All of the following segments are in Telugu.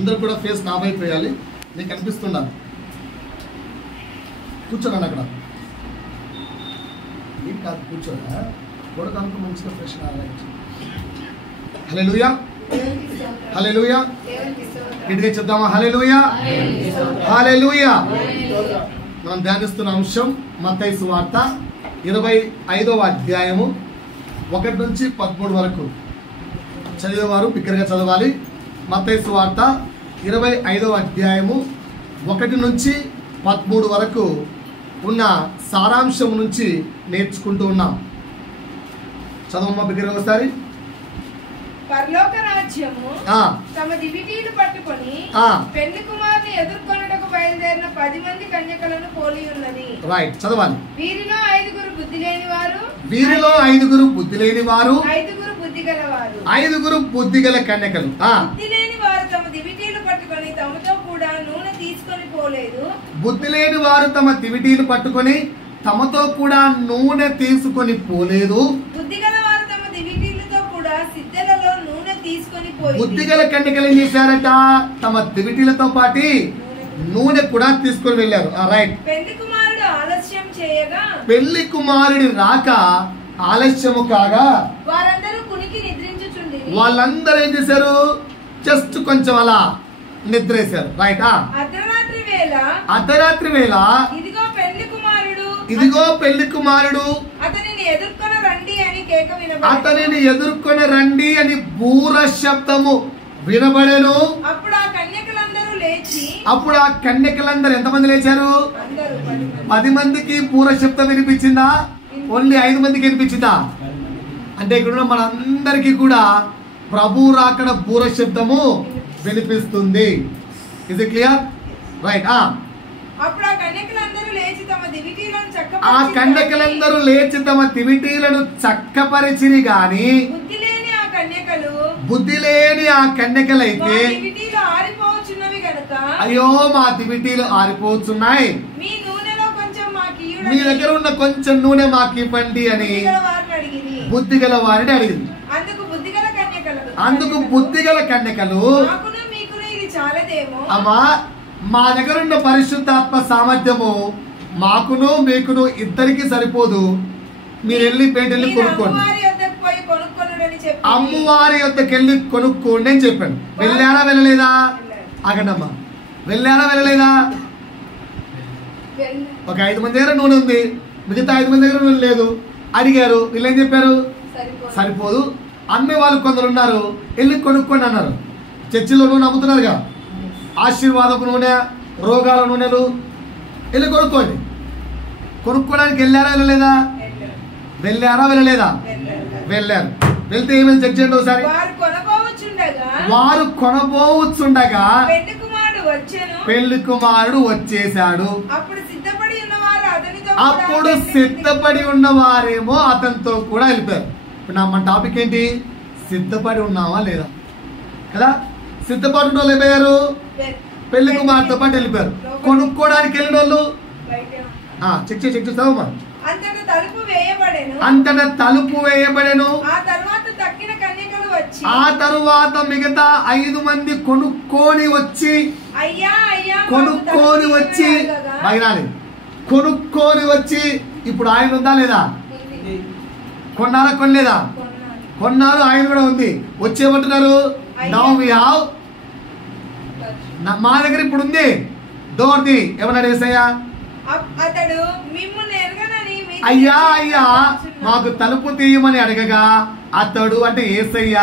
అందరూ కూడా ఫేస్ నా వైపు వేయాలి. నీకు కనిపిస్తున్నాను. కూర్చోనండి అక్కడ. ఏం కాదు, కూర్చోరా. గోడ కనుక మంచిగా ఫ్రెష్ రైట్. హల్లెలూయా, హల్లెలూయా. ఇంటికి చెప్దామా? హల్లెలూయా, హల్లెలూయా. మనం ధ్యానిస్తున్న అంశం మత్తయి సువార్త 25వ అధ్యాయము 1 నుంచి 13 వరకు. చదివేవారు బిగ్గరగా చదవాలి. మత్తయి సువార్త 25వ అధ్యాయము 1 నుంచి 13 వరకు ఉన్న సారాంశం నుంచి నేర్చుకుంటూ ఉన్నాం. చదవమ్మా బిగ్గరగా ఒకసారి. పరలోక రాజ్యము తమ దివిటీలు పట్టుకొని పెళ్లి కుమారుని ఎదుర్కొనుటకు బయలుదేరిన 10 మంది కన్యకలను పోలి ఉన్నది. రైట్, చదవాలి. వీరిలో 5 బుద్ధి లేని వారు, 5 బుద్ధి గలవారు, 5 బుద్ధిగల కన్యకలు. బుద్ధి లేని వారు తమ దివిటీలు పట్టుకొని తమతో కూడా నూనె తీసుకొని పోలేదు. బుద్ధి లేని వారు తమ దివిటీలు పట్టుకొని తమతో కూడా నూనె తీసుకొని పోలేదు. బుద్ధిగల వారు తమ దివిటీలతో కూడా సిద్ధలలో నూనె తీసుకొని పోయి. బుద్ధిగల కన్యకలు ఏం చేశారట? తమ దివిటీలతో పాటి నూనె కూడా తీసుకొని వెళ్ళారు. రైట్. పెళ్లి కుమారుడు ఆలస్యం చేయగా, పెళ్లి కుమారుడి రాక ఆలస్యము కాగా వారందరూ కునికి నిద్రించుచుండిరి. వాళ్ళందరూ ఏం చేశారు? జస్ట్ కొంచెం అలా నిద్రేశారు. రైట్. అర్ధరాత్రి వేళ ఇదిగో పెళ్లి కుమారుడు, అతనిని ఎదుర్కొని రండి అని కేక వినబడెను. అతనిని ఎదుర్కొని రండి అని బూర శబ్దము వినబడెను. అప్పుడు ఆ కన్యకలందరూ ఎంతమంది లేచారు? 10 మందికి బూర శబ్దం వినిపించిందా? ఓన్లీ 5 మందికి వినిపించిందా? అంటే ఇక్కడ మనందరికీ కూడా ప్రభు రాకడ బూర శబ్దము వినిపిస్తుంది. Is it clear? రైట్. అప్పుడు ఆ కన్యకలందరూ లేచి తమ దివిటీలను చక్కపరిచిరి గాని బుద్ధి లేని ఆ కన్యకలైతే అయ్యో మా దివిటీలు ఆరిపోతున్నాయి, మీ దగ్గర ఉన్న కొంచెం నూనె మాకు ఇవ్వండి అని బుద్ధిగల వారిని అడిగింది. అందుకు బుద్ధిగల కన్యకలు అమ్మా మా దగ్గర ఉన్న పరిశుద్ధాత్మ సామర్థ్యము మాకును మీకును ఇద్దరికి సరిపోదు, మీరు వెళ్ళి పేటెళ్ళి కొనుక్కోండి, అమ్మవారి యొద్దకు వెళ్ళి కొనుక్కోండి అని చెప్పాను. వెళ్ళారా వెళ్ళలేదా? అగండమ్మా, వెళ్ళారా వెళ్ళలేదా? ఒక 5 మంది దగ్గర నూనె ఉంది, మిగతా 5 మంది దగ్గర నూనె లేదు. అడిగారు, వీళ్ళు ఏం చెప్పారు? సరిపోదు. అమ్మే వాళ్ళు కొందరు ఉన్నారు, వెళ్ళి కొనుక్కోండి అన్నారు. చర్చిలో నూనె అమ్ముతున్నారుగా, ఆశీర్వాదపు నూనె, రోగాల నూనెలు, వెళ్ళి కొనుక్కోండి. కొనుక్కోవడానికి వెళ్ళారా వెళ్ళలేదా? వెళ్ళారా వెళ్ళలేదా? వెళ్ళారు. వెళ్తే ఏమైంది చెక్ చేయండి ఒకసారి. వారు కొనబోవచ్చుండగా పెళ్లి కుమారుడు వచ్చేసాడు. అప్పుడు సిద్ధపడి ఉన్న వారేమో అతనితో కూడా వెళ్ళిపోయారు. ఇప్పుడు మన టాపిక్ ఏంటి? సిద్ధపడి ఉన్నావా లేదా కదా? సిద్ధపడి ఉన్న వాళ్ళు ఏమయ్యారు? పెళ్లి కుమార్తెతో పాటు వెళ్ళిపోయారు. కొనుక్కోవడానికి వెళ్ళిన వాళ్ళు చెక్ చేస్తావమ్మా. అంతటా తలుపు వేయబడెను. ఆ తరువాత మిగతా 5 మంది కొనుక్కొని వచ్చి ఇప్పుడు ఆయన ఉందా లేదా? కొన్నారా కొనలేదా? కొన్నారు, ఆయన కూడా ఉంది. వచ్చేమంటున్నారు, నౌ వి హావ్, మా దగ్గర ఇప్పుడు ఉంది, డోర్ ది. ఏమన్నాడు యేసయ్య? అయ్యా అయ్యా మాకు తలుపు తీయమని అడగగా అతడు అంటే యేసయ్య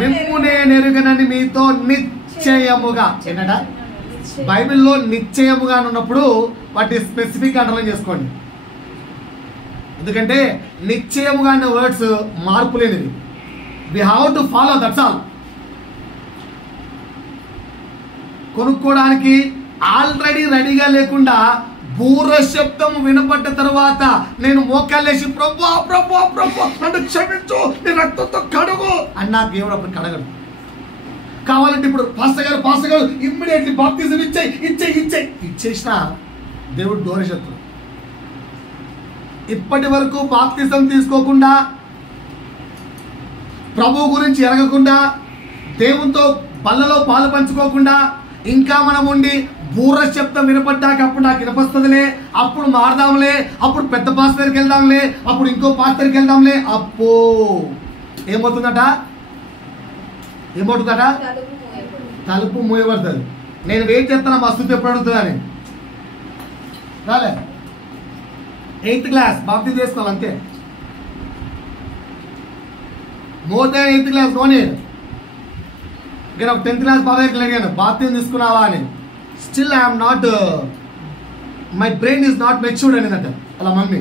మిమ్ము నేను ఎరుగనని మీతో నిశ్చయముగా. ఏంటంట? బైబిల్లో నిశ్చయముగా ఉన్నప్పుడు వాటి స్పెసిఫిక్ అండర్లైన్ చేసుకోండి. ఎందుకంటే నిశ్చయముగా అనే వర్డ్స్ మార్పు లేనిది. We have to follow, that's all. కొనుక్కోవడానికి ఆల్రెడీ రెడీగా లేకుండా బూర శబ్దం వినపడ్డ తర్వాత నేను మోకాలేసి ప్రభు ప్రభు ప్రభు నన్ను క్షమించు, నీ రక్తంతో కడుగు అన్నా దేవుడు అప్పుడు కడగడు. కావాలంటే ఇప్పుడు పాస్టర్ గారు ఇమ్మీడియట్లీ బాప్టిజం ఇచ్చేసిన దేవుడు దూరశత్రుడు. ఇప్పటి వరకు బాప్తిజం తీసుకోకుండా, ప్రభు గురించి ఎరగకుండా, దేవునితో పళ్ళలో పాలు పంచుకోకుండా ఇంకా మనం ఉండి బూర శబ్దం వినపడ్డాక అప్పుడు నాకు వినపస్తుందిలే, అప్పుడు మారదాంలే, అప్పుడు పెద్ద పాస్ దగ్గరికి వెళ్దాంలే, అప్పుడు ఇంకో పాస్ దగ్గరికి వెళ్దాంలే, అప్పో ఏమవుతుందట? తలుపు మూయబడుతుంది. నేను వెయిట్ చేస్తాను మా స్థుతి ఎప్పుడు అడుగుతుందని. రాలే 8th క్లాస్ బాప్తిజం చేసుకోవాలి అంతే. మోర్ దాన్ 8th క్లాస్ నోనే. ఇక్కడ ఒక 10th క్లాస్ బాబాయ్కి అడిగాను బాప్తిజం తీసుకున్నావా అని. Still I'm not, my brain is not matured అనేదంట అలా మమ్మీ.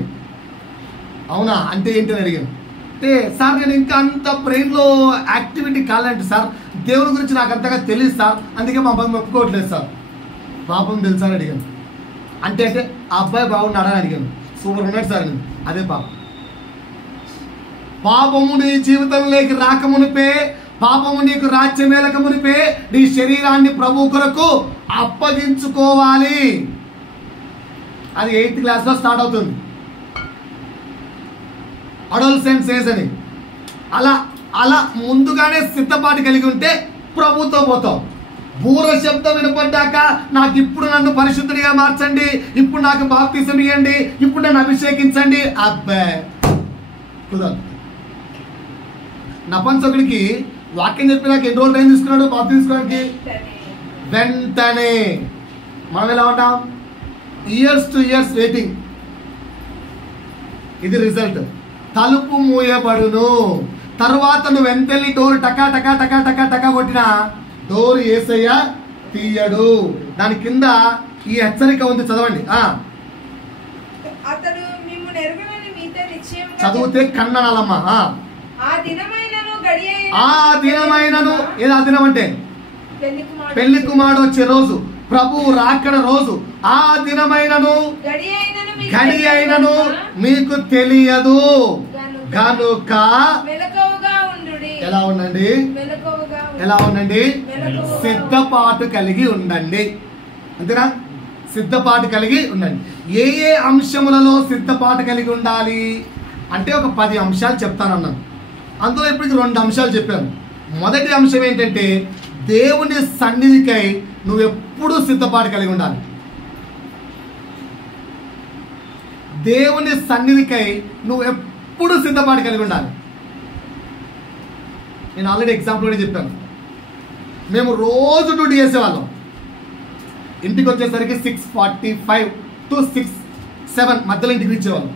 అవునా అంటే ఏంటి అని అడిగాను. అంటే సార్ నేను ఇంకా అంత బ్రెయిన్లో యాక్టివిటీ కాలేంటి సార్, దేవుని గురించి నాకు అంతగా తెలియదు సార్, అందుకే మా అబ్బాయి ఒప్పుకోవట్లేదు సార్. పాపం తెలుసా అని అడిగాను. అంటే ఆ అబ్బాయి బాగున్నాడా అని అడిగాను. సూపర్ ఉన్నాడు సార్. నేను అదే పాపము నీ జీవితంలోకి రాకమునిపే, పాపము నీకు రాజ్యమేలక మునిపే నీ శరీరాన్ని ప్రభు కొరకు అప్పగించుకోవాలి. అది 8th క్లాస్లో స్టార్ట్ అవుతుంది, అడోలసెంట్ ఏజ్ అని. అలా అలా ముందుగానే సిద్ధపాటు కలిగి ఉంటే ప్రభుతో పోతాం. బూర శబ్దం వినపడ్డాక నాకు ఇప్పుడు నన్ను పరిశుద్ధుడిగా మార్చండి, ఇప్పుడు నాకు బాప్తిసం ఇవ్వండి, ఇప్పుడు నన్ను అభిషేకించండి, అబ్బాయి కుదరదు. నపంసకుడికి వాక్యం చెప్పినాక ఎన్ని రోజులు టైం తీసుకున్నాడు బాప్తిసం తీసుకోవడానికి? వెంటనే. మనం ఎలా ఉంటాం? Years two years waiting. ఇది రిజల్ట్. తలుపు మూయబడును. తర్వాత నువ్వు ఎంతెళ్ళి డోర్ టకా టకా టకా టకా టకా కొట్టినా డోర్ యేసయ్య తీయడు. దాని కింద ఈ హెచ్చరిక ఉంది, చదవండి. అతడు మిమ్మును ఎరుగనని మీతో నిశ్చయముగా చదివితే కన్ననాలమ్మ. ఆ దినమైనను గడియ ఆ దినమైనను, ఏది ఆ దినం అంటే? పెళ్లి కుమారుడు వచ్చే రోజు, ప్రభువు రాకడ రోజు. ఆ దినమైనను గడి అయినను మీకు తెలియదు గనుక ఎలా ఉండండి? ఎలా ఉండండి? సిద్ధపాటు కలిగి ఉండండి. అంతేనా? సిద్ధపాటు కలిగి ఉండండి. ఏ ఏ అంశములలో సిద్ధపాటు కలిగి ఉండాలి అంటే ఒక 10 అంశాలు చెప్తానన్నాను. అందులో ఇప్పటికి 2 అంశాలు చెప్పాను. మొదటి అంశం ఏంటంటే దేవుని సన్నిధికై నువ్వు ఎప్పుడూ సిద్ధపాటు కలిగి ఉండాలి. దేవుని సన్నిధికై నువ్వు ఎప్పుడు సిద్ధపాటు కలిగి ఉండాలి. నేను ఆల్రెడీ ఎగ్జాంపుల్ కూడా చెప్పాను. మేము రోజు డ్యూటీ చేసేవాళ్ళం. ఇంటికి వచ్చేసరికి 6:45 to 6-7 మధ్యలో ఇంటికి ఇచ్చేవాళ్ళం.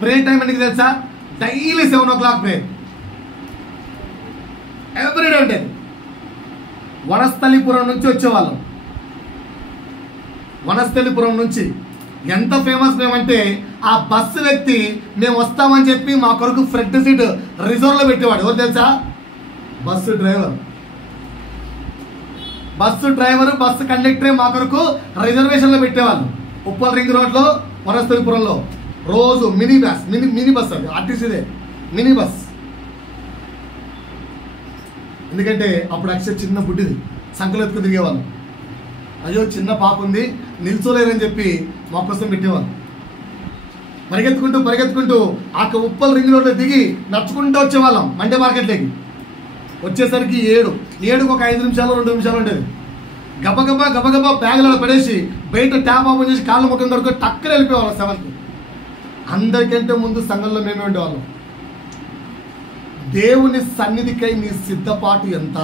ప్రేయర్ టైం ఎందుకు తెలుసా? డైలీ 7 o'clock ప్రేయర్ ఎవ్రీడే ఉండేది. వనస్థలిపురం నుంచి వచ్చేవాళ్ళం. వనస్థలిపురం నుంచి ఎంత ఫేమస్ మేమంటే ఆ బస్సు వ్యక్తి మేము వస్తామని చెప్పి మా కొరకు ఫ్రంట్ సీట్ రిజర్వ్లో పెట్టేవాడు. ఎవరు తెలుసా? Bus driver. బస్సు కండక్టరే మా కొరకు రిజర్వేషన్లో పెట్టేవాళ్ళు. ఉప్పల్ రింగ్ రోడ్లో వనస్థలిపురంలో రోజు మినీ బస్ అది ఆర్టీసీదే మినీ బస్. ఎందుకంటే అప్పుడు అక్షర చిన్న బుడ్డిది, సంకలు ఎత్తుకు తిరిగేవాళ్ళు. అయ్యో చిన్న పాప ఉంది నిల్చోలేరని చెప్పి మా కోసం పెట్టేవాళ్ళు. పరిగెత్తుకుంటూ ఆ ఉప్పల్ రింగ్ రోడ్లో దిగి నడుచుకుంటూ వచ్చేవాళ్ళం మండే మార్కెట్లోకి. వచ్చేసరికి 7కు ఒక 5 నిమిషాలు 2 నిమిషాలు ఉండేది. గబగబా బ్యాగులలో పడేసి బయట ట్యాప్ ఓపెన్ చేసి కాళ్ళ ముఖం కడుక్కొని టక్కన వెళ్ళిపోయేవాళ్ళం 7కి. అందరికంటే ముందు సంఘంలో మేమే ఉండేవాళ్ళం. దేవుని సన్నిధికై నీ సిద్ధపాటు ఎంత?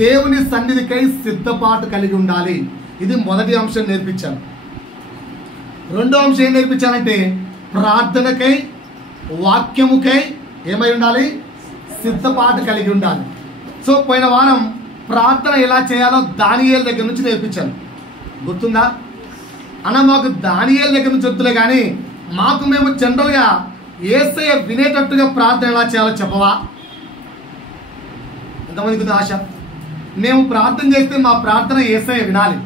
దేవుని సన్నిధికై సిద్ధపాటు కలిగి ఉండాలి. ఇది మొదటి అంశం నేర్పించాను. రెండో అంశం ఏం నేర్పించానంటే ప్రార్థనకై వాక్యముకై ఏమై ఉండాలి? సిద్ధపాటు కలిగి ఉండాలి. సో పోయిన వారం ప్రార్థన ఎలా చేయాలో దానియేలు దగ్గర నుంచి నేర్పించాను. గుర్తుందా? అన్న మాకు దానియేలు దగ్గర నుంచి వద్దులే కానీ మాకు మేము జనరల్గా యేసయ్య వినేటట్టుగా ప్రార్థన ఎలా చేయాలో చెప్పవా? ఎంతమందికి ఆశ? మేము ప్రార్థన చేస్తే మా ప్రార్థన యేసయ్య వినాలి,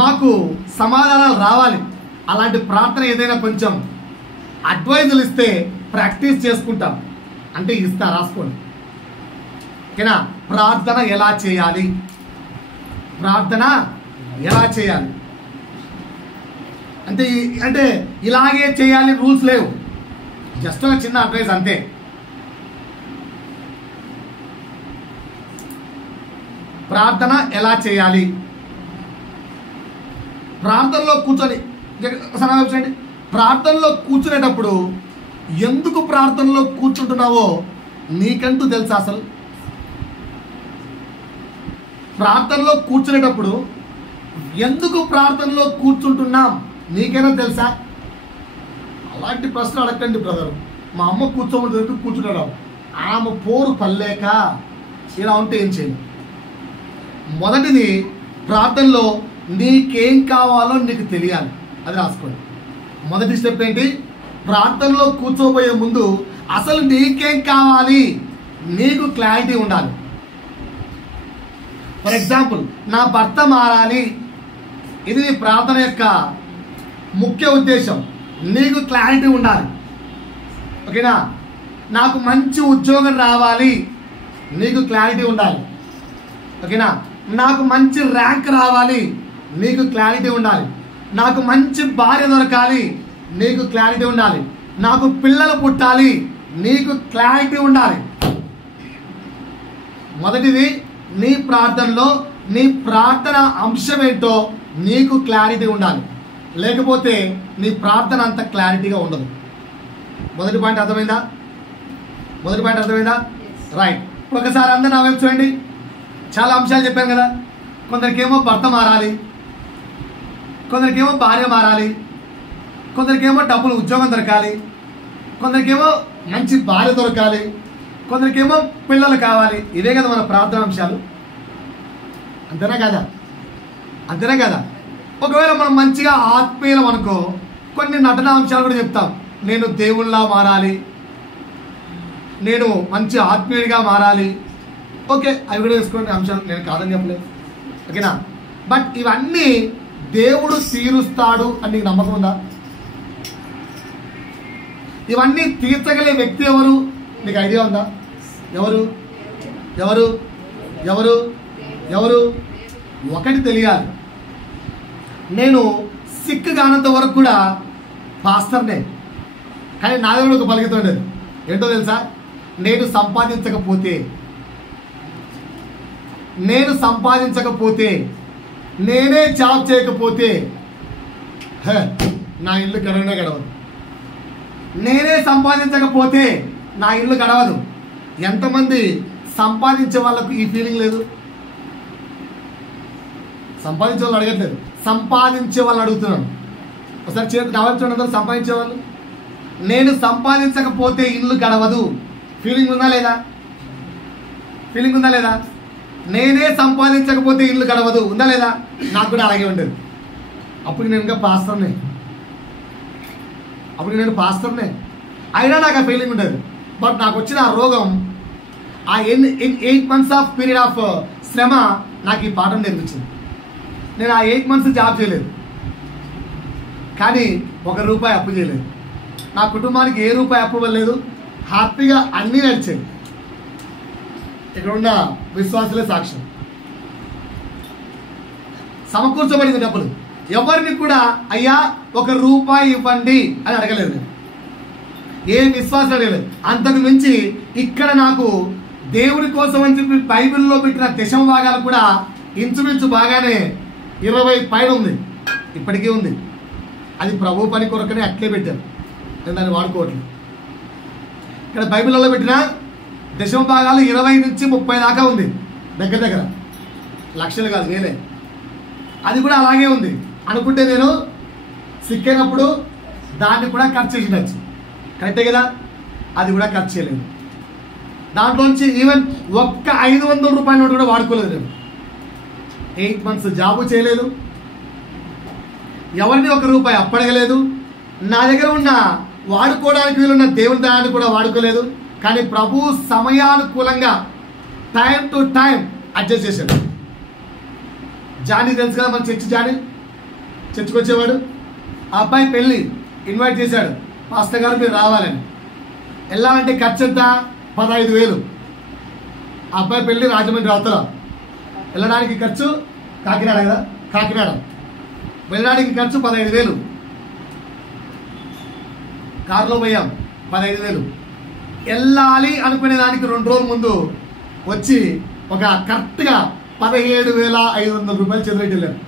మాకు సమాధానాలు రావాలి. అలాంటి ప్రార్థన ఏదైనా కొంచెం అడ్వైజులు ఇస్తే ప్రాక్టీస్ చేసుకుంటాం. అంటే ఇస్తా, రాసుకోండి. ఓకేనా? ప్రార్థన ఎలా చేయాలి? అంటే ఇలాగే చేయాలి రూల్స్ లేవు. జస్ట్ ఒక చిన్న అడ్వైజ్ అంతే. ప్రార్థన ఎలా చేయాలి? ప్రార్థనలో కూర్చొని చూడండి, ప్రార్థనలో కూర్చునేటప్పుడు ఎందుకు ప్రార్థనలో కూర్చుంటున్నావో నీకంటూ తెలుసా? అసలు ప్రార్థనలో కూర్చునేటప్పుడు ఎందుకు ప్రార్థనలో కూర్చుంటున్నాం నీకైనా తెలుసా? అలాంటి ప్రశ్న అడగండి బ్రదర్. మా అమ్మ కూర్చోమని కూర్చుంటాడు, ఆమె పోరు పల్లేక ఇలా ఉంటే ఏం చేయాలి? మొదటిది, ప్రార్థనలో నీకేం కావాలో నీకు తెలియాలి, అది రాసుకోండి. మొదటి స్టెప్ ఏంటి? ప్రార్థనలో కూర్చోబోయే ముందు అసలు నీకేం కావాలి నీకు క్లారిటీ ఉండాలి. ఫర్ ఎగ్జాంపుల్, నా భర్త మారాలి, ఇది నీ ప్రార్థన యొక్క ముఖ్య ఉద్దేశం. నీకు క్లారిటీ ఉండాలి, ఓకేనా? నాకు మంచి ఉద్యోగం రావాలి, నీకు క్లారిటీ ఉండాలి, ఓకేనా? నాకు మంచి ర్యాంక్ రావాలి, నీకు క్లారిటీ ఉండాలి. నాకు మంచి భార్య దొరకాలి, నీకు క్లారిటీ ఉండాలి. నాకు పిల్లలు పుట్టాలి, నీకు క్లారిటీ ఉండాలి. మొదటిది, నీ ప్రార్థనలో నీ ప్రార్థన అంశం ఏంటో నీకు క్లారిటీ ఉండాలి, లేకపోతే నీ ప్రార్థన అంత క్లారిటీగా ఉండదు. మొదటి పాయింట్ అర్థమైందా? రైట్. ఒకసారి అందరూ నా వైపు చూడండి. చాలా అంశాలు చెప్పాను కదా. కొందరికేమో భర్త మారాలి, కొందరికేమో భార్య మారాలి, కొందరికేమో డబ్బులు ఉద్యోగం దొరకాలి, కొందరికేమో మంచి భార్య దొరకాలి, కొందరికేమో పిల్లలు కావాలి. ఇవే కదా మన ప్రార్థన అంశాలు. అంతేనా కదా? ఒకవేళ మనం మంచిగా ఆత్మీయులం అనుకో, కొన్ని నటన అంశాలు కూడా చెప్తాం. నేను దేవుళ్ళలా మారాలి, నేను మంచి ఆత్మీయుడిగా మారాలి. ఓకే, అవి కూడా వేసుకోండి అంశాలు, నేను కాదని చెప్పలేదు, ఓకేనా? బట్ ఇవన్నీ దేవుడు తీరుస్తాడు అని నీకు నమ్మకం ఉందా? ఇవన్నీ తీర్చగలే వ్యక్తి ఎవరు నీకు ఐడియా ఉందా? ఎవరు? ఒకటి తెలియాలి, నేను సిక్ కానంత వరకు కూడా పాస్టర్నే. కానీ నా దగ్గర ఒక బలిగిత ఉండేది, ఏంటో తెలుసా? నేను సంపాదించకపోతే, నేనే జాబ్ చేయకపోతే నా ఇల్లు గడవదు. నేనే సంపాదించకపోతే నా ఇల్లు గడవదు. ఎంతమంది సంపాదించే వాళ్ళకు ఈ ఫీలింగ్ లేదు? సంపాదించే వాళ్ళు అడగట్లేదు, సంపాదించే వాళ్ళు అడుగుతున్నాను. ఒకసారి చేతి కావాల్సి సంపాదించే వాళ్ళు. నేను సంపాదించకపోతే ఇల్లు గడవదు. ఫీలింగ్ ఉందా లేదా? నేనే సంపాదించకపోతే ఇల్లు గడవదు, ఉందా లేదా? నాకు కూడా అలాగే ఉండేది. అప్పుడు నేను ఇంకా పాస్టర్నే. అయినా నాకు ఆ ఫీలింగ్ ఉండేది. బట్ నాకు వచ్చిన ఆ రోగం, ఆ 8 months ఆఫ్ పీరియడ్ ఆఫ్ శ్రమ నాకు ఈ పాఠం నేర్పించింది. నేను ఆ 8 months జాబ్ చేయలేదు, కానీ ₹1 అప్పు చేయలేదు. నా కుటుంబానికి ఏ రూపాయి అప్పు ఇవ్వలేదు. హ్యాపీగా అన్నీ నడిచాయి. ఇక్కడ ఉన్న విశ్వాసులే సాక్ష్యం. సమకూర్చబడింది డబ్బులు. ఎవరిని కూడా అయ్యా ₹1 ఇవ్వండి అని అడగలేదు నేను. ఏ విశ్వాసం అడగలేదు. అంతకు మించి ఇక్కడ నాకు దేవుని కోసం అని చెప్పి బైబిల్లో పెట్టిన దశమ భాగాలు కూడా ఇంచుమించు బాగానే 20 పైన ఉంది, ఇప్పటికీ ఉంది. అది ప్రభు పని కొరకనే అట్లే పెట్టారు, నేను దాన్ని వాడుకోవట్లేదు. ఇక్కడ బైబిల్లో పెట్టిన దశమ భాగాలు 20 నుంచి 30 దాకా ఉంది. దగ్గర లక్షలు కాదు, వేలే. అది కూడా అలాగే ఉంది అనుకుంటే నేను సిక్కైనప్పుడు దాన్ని కూడా ఖర్చు చేసినచ్చు. కరెక్టే కదా? అది కూడా ఖర్చు చేయలేదు. దాంట్లోంచి ఈవెన్ ఒక్క ₹500 నోటు కూడా వాడుకోలేదు నేను. 8 months జాబు చేయలేదు, ఎవరిని ₹1 అప్పడగలేదు. నా దగ్గర ఉన్న వాడుకోవడానికి వీలున్న దేవుని దాన్ని కూడా వాడుకోలేదు. కానీ ప్రభు సమయానుకూలంగా టైం టు టైం అడ్జస్ట్ చేశాడు. జానీ తెలుసు కదా, మన చర్చికి వచ్చేవాడు. ఆ అబ్బాయి పెళ్ళి ఇన్వైట్ చేశాడు, పాస్టర్ గారు మీరు రావాలని. వెళ్ళాలంటే ఖర్చు ఎంత? 15,000. ఆ అబ్బాయి పెళ్ళి రాజమండ్రి అవతల, వెళ్ళడానికి ఖర్చు కాకినాడ కదా, కాకినాడ వెళ్ళడానికి ఖర్చు 15,000. కారులో పోయాం, 15,000. వెళ్ళాలి అనుకునే దానికి 2 రోజుల ముందు వచ్చి ఒక కరెక్ట్గా 17,500 రూపాయలు చేతులెట్టి వెళ్ళారు.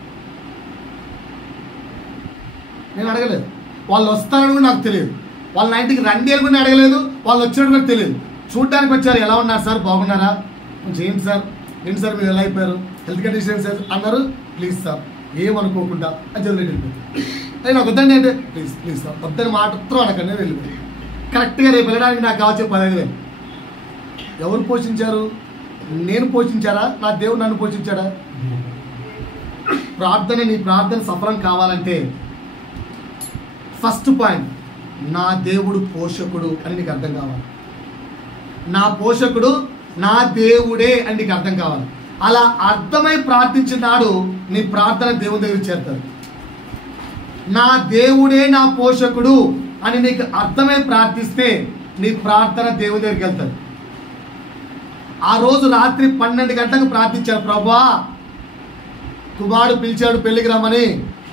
నేను అడగలేదు. వాళ్ళు వస్తారని కూడా నాకు తెలియదు. వాళ్ళ ఇంటికి రండి అని కూడా అడగలేదు. వాళ్ళు వచ్చినట్టు కూడా తెలియదు. చూడడానికి వచ్చారు. ఎలా ఉన్నారు సార్, బాగున్నారా, కొంచెం ఏంటి సార్ మీరు ఎలా అయిపోయారు, హెల్త్ కండిషన్ సార్ అన్నారు. ప్లీజ్ సార్ ఏమనుకోకుండా అని చేతులెట్టి వెళ్ళిపోయారు. అది నాకు వద్దండి అంటే ప్లీజ్ సార్ వద్దని మాత్రం అనకండి వెళ్ళిపోయారు. కరెక్ట్గా రేపు వెళ్ళడానికి నాకు కావచ్చు 15,000. ఎవరు పోషించారు? నేను పోషించారా? నా దేవుడు నన్ను పోషించాడా? నీ ప్రార్థన సఫలం కావాలంటే ఫస్ట్ పాయింట్, నా దేవుడు పోషకుడు అని నీకు అర్థం కావాలి. నా పోషకుడు నా దేవుడే అని నీకు అర్థం కావాలి. అలా అర్థమై ప్రార్థించినాడు నీ ప్రార్థన దేవుని దగ్గర చేరుతాడు. నా దేవుడే నా పోషకుడు అని నీకు అర్థమై ప్రార్థిస్తే నీ ప్రార్థన దేవుని దగ్గరికి వెళ్తాడు. ఆ రోజు రాత్రి 12 గంటలకు ప్రార్థించారు. ప్రభువా, కుమారుడు పిలిచాడు పెళ్లికి రమ్మని,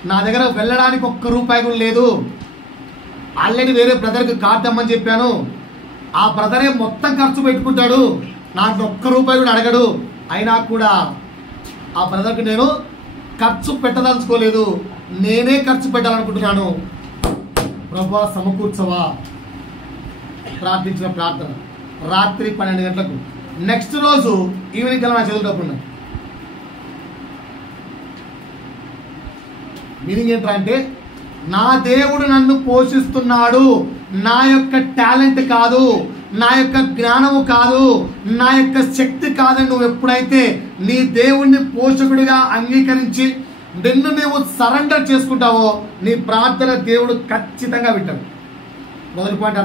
నా దగ్గర వెళ్ళడానికి ₹1 కూడా లేదు. ఆల్రెడీ వేరే బ్రదర్కి కార్డు అమ్మని చెప్పాను. ఆ బ్రదరే మొత్తం ఖర్చు పెట్టుకుంటాడు, నాకు ₹1 కూడా అడగడు. అయినా కూడా ఆ బ్రదర్కి నేను ఖర్చు పెట్టదలుచుకోలేదు, నేనే ఖర్చు పెట్టాలనుకుంటున్నాను. ప్రభువా సమకూర్చవా. ప్రార్థించిన ప్రార్థన రాత్రి 12 గంటలకు. నెక్స్ట్ రోజు ఈవినింగ్ కల్లా నా చదువు డబ్బులు ఉన్నాయి. మీనింగ్ ఏంటంటే నా దేవుడు నన్ను పోషిస్తున్నాడు. నా యొక్క టాలెంట్ కాదు, నా యొక్క జ్ఞానము కాదు, నా యొక్క శక్తి కాదని నువ్వు ఎప్పుడైతే నీ దేవుణ్ణి పోషకుడిగా అంగీకరించి నిన్ను నీవు సరెండర్ చేసుకుంటావో నీ ప్రార్థన దేవుడు ఖచ్చితంగా వింటాడు. మొదటి పాయింట్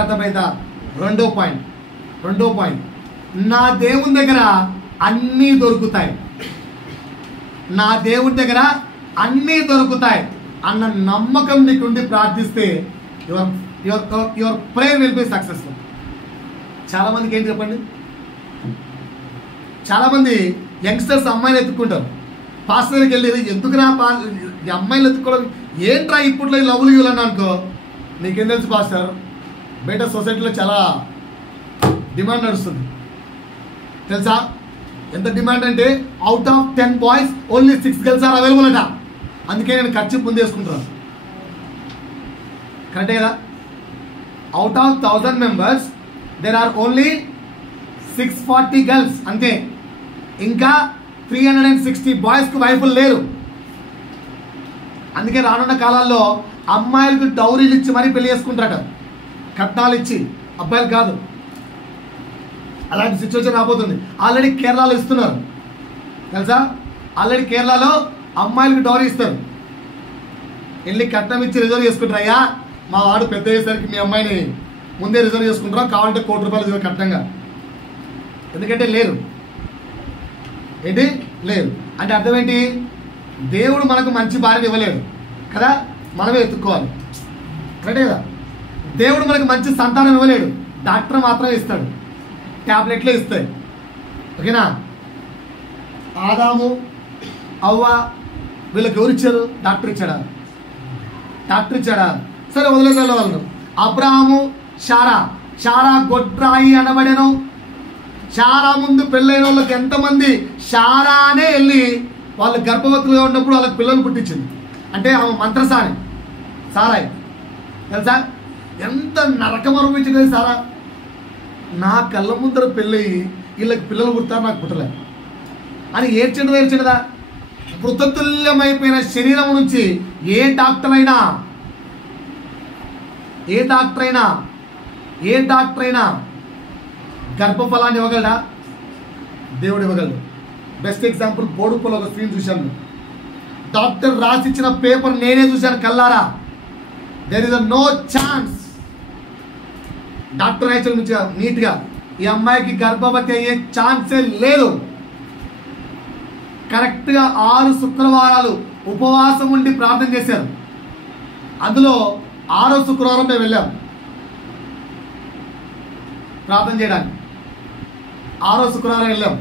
అర్థమైందా? రెండో పాయింట్, నా దేవుని దగ్గర అన్నీ దొరుకుతాయి. నా దేవుని దగ్గర అన్నీ దొరుకుతాయి అన్న నమ్మకం నీకుండి ప్రార్థిస్తే your prayer will be successful. చాలా మందికి ఏంటి చెప్పండి, చాలా మంది యంగ్స్టర్స్ అమ్మాయిలు ఎత్తుక్కుంటారు. పాస్టర్ దగ్గరికి వెళ్ళి ఎందుకురా ఈ అమ్మాయిలు ఎత్తుకోవడం ఏంట్రా ఇప్పట్లో ఈ లవ్లు ఇవ్వాలని అనుకో, నీకేం తెలుసు పాస్టర్, బయట సొసైటీలో చాలా డిమాండ్ నడుస్తుంది తెలుసా. ఎంత డిమాండ్ అంటే out of 10 boys only 6 girls are available అట. అందుకే నేను ఖర్చు ముందు వేసుకుంటున్నాను. కరెక్టే కదా? Out of 1000 members there are only 640 girls అంతే. ఇంకా 360 బాయ్స్కి వైఫులు లేరు. అందుకే రానున్న కాలాల్లో అమ్మాయిలకు డౌరీలు ఇచ్చి మరీ పెళ్లి చేసుకుంటారట, కట్నాలు ఇచ్చి, అబ్బాయిలు కాదు. అలాంటి సిచ్యువేషన్ రాబోతుంది. ఆల్రెడీ కేరళలో ఇస్తున్నారు తెలుసా. ఆల్రెడీ కేరళలో అమ్మాయిలకు డౌరీ ఇస్తారు. వెళ్ళి కట్నం ఇచ్చి రిజర్వ్ చేసుకుంటారు. అయ్యా మా వాడు పెద్ద అయ్యేసరికి మీ అమ్మాయిని ముందే రిజర్వ్ చేసుకుంటారా, కావాలంటే ₹1,00,00,000 కట్నంగా. ఎందుకంటే లేరు. ఏంటి లేరు అంటే అర్థం ఏంటి? దేవుడు మనకు మంచి భార్యను ఇవ్వలేడు కదా, మనమే ఎత్తుక్కోవాలి. కరెక్టే కదా? దేవుడు మనకు మంచి సంతానం ఇవ్వలేడు, డాక్టర్ మాత్రమే ఇస్తాడు, ట్యాబ్లెట్లే ఇస్తాయి. ఓకేనా? ఆదాము అవ్వ వీళ్ళకి ఎవరు ఇచ్చారు? డాక్టర్ ఇచ్చాడా? సరే వదిలేసే వాళ్ళు. అబ్రాహాము షారా గొడ్రాయి అనబడెను. షారా ముందు పెళ్ళైన వాళ్ళకి ఎంతమంది షారానే వెళ్ళి వాళ్ళు గర్భవతులుగా ఉన్నప్పుడు వాళ్ళకి పిల్లలు పుట్టించింది. అంటే ఆమె మంత్రసాని సారాయి తెలుసా. ఎంత నరకం అనుభవించింది సారా. నా కళ్ళ ముందర పెళ్ళయి వీళ్ళకి పిల్లలు పుడతారు, నాకు పుట్టలేదు అని ఏడ్చిండదా. మృతతుల్యమైపోయిన శరీరం నుంచి ఏ డాక్టర్ అయినా గర్భఫలాన్ని ఇవ్వగలడా? దేవుడు ఇవ్వగలడు. బెస్ట్ ఎగ్జాంపుల్ బోడుపల్లో ఒక స్క్రీన్ చూశాను. డాక్టర్ రాసిచ్చిన పేపర్ నేనే చూశాను కల్లారా. There is no chance. Doctor actual నుంచి నీట్గా ఈ అమ్మాయికి గర్భవతి అయ్యే ఛాన్సే లేదు. కరెక్ట్గా 6 శుక్రవారాలు ఉపవాసం ఉండి ప్రార్థన చేశారు. అందులో 6వ శుక్రవారం మేము వెళ్ళాం ప్రార్థన చేయడానికి. 6వ శుక్రవారం వెళ్ళాం.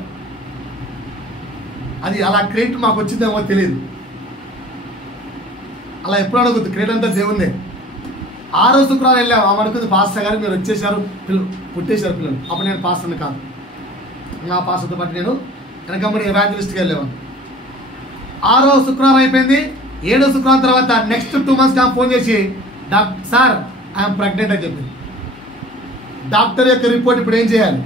అది అలా క్రెడిట్ మాకు వచ్చిందేమో తెలియదు. అలా ఎప్పుడు అడగద్దు, క్రెడిట్ అంతా దేవుందే. 6వ శుక్రవారం వెళ్ళాము. ఆమె అనుకుంది పాస్టర్ గారు మీరు వచ్చేసారు, పుట్టేశారు పిల్లలు. అప్పుడు నేను పాస్టర్ని కాదు, నా పాస్టర్తో పాటు నేను వెనకమ్మడి ఎవాంజలిస్ట్కి వెళ్ళేవాను. 6వ శుక్రవారం అయిపోయింది. 7వ శుక్రవారం తర్వాత నెక్స్ట్ 2 months ఆమె ఫోన్ చేసి సార్ ఐఎమ్ ప్రెగ్నెంట్ అని చెప్పింది. డాక్టర్ యొక్క రిపోర్ట్ ఇప్పుడు ఏం చేయాలి?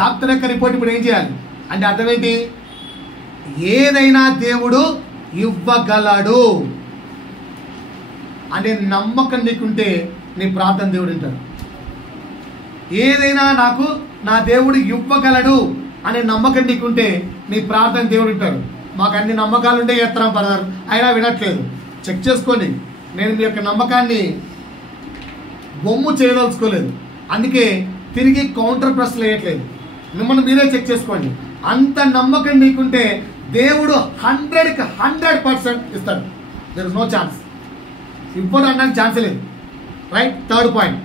డాక్టర్ యొక్క రిపోర్ట్ ఇప్పుడు ఏం చేయాలి అంటే అర్థం ఏంటి? ఏదైనా దేవుడు ఇవ్వగలడు అనే నమ్మకం నీకుంటే నీ ప్రార్థన దేవుడు వింటాడు. ఏదైనా నాకు నా దేవుడు ఇవ్వగలడు అనే నమ్మకం నీకుంటే నీ ప్రార్థన దేవుడు వింటాడు. మాకు అన్ని నమ్మకాలు ఉంటే చేస్తాం పడతారు, అయినా వినట్లేదు. చెక్ చేసుకోండి. నేను మీ యొక్క నమ్మకాన్ని బొమ్ము చేయదలుచుకోలేదు, అందుకే తిరిగి కౌంటర్ ప్రశ్నలు వేయట్లేదు. మిమ్మల్ని మీరే చెక్ చేసుకోండి. అంత నమ్మకం నీకుంటే దేవుడు 100కి 100% ఇస్తాడు. There is no chance. ఇప్పుడు అనడానికి ఛాన్స్ లేదు. Right. Third point.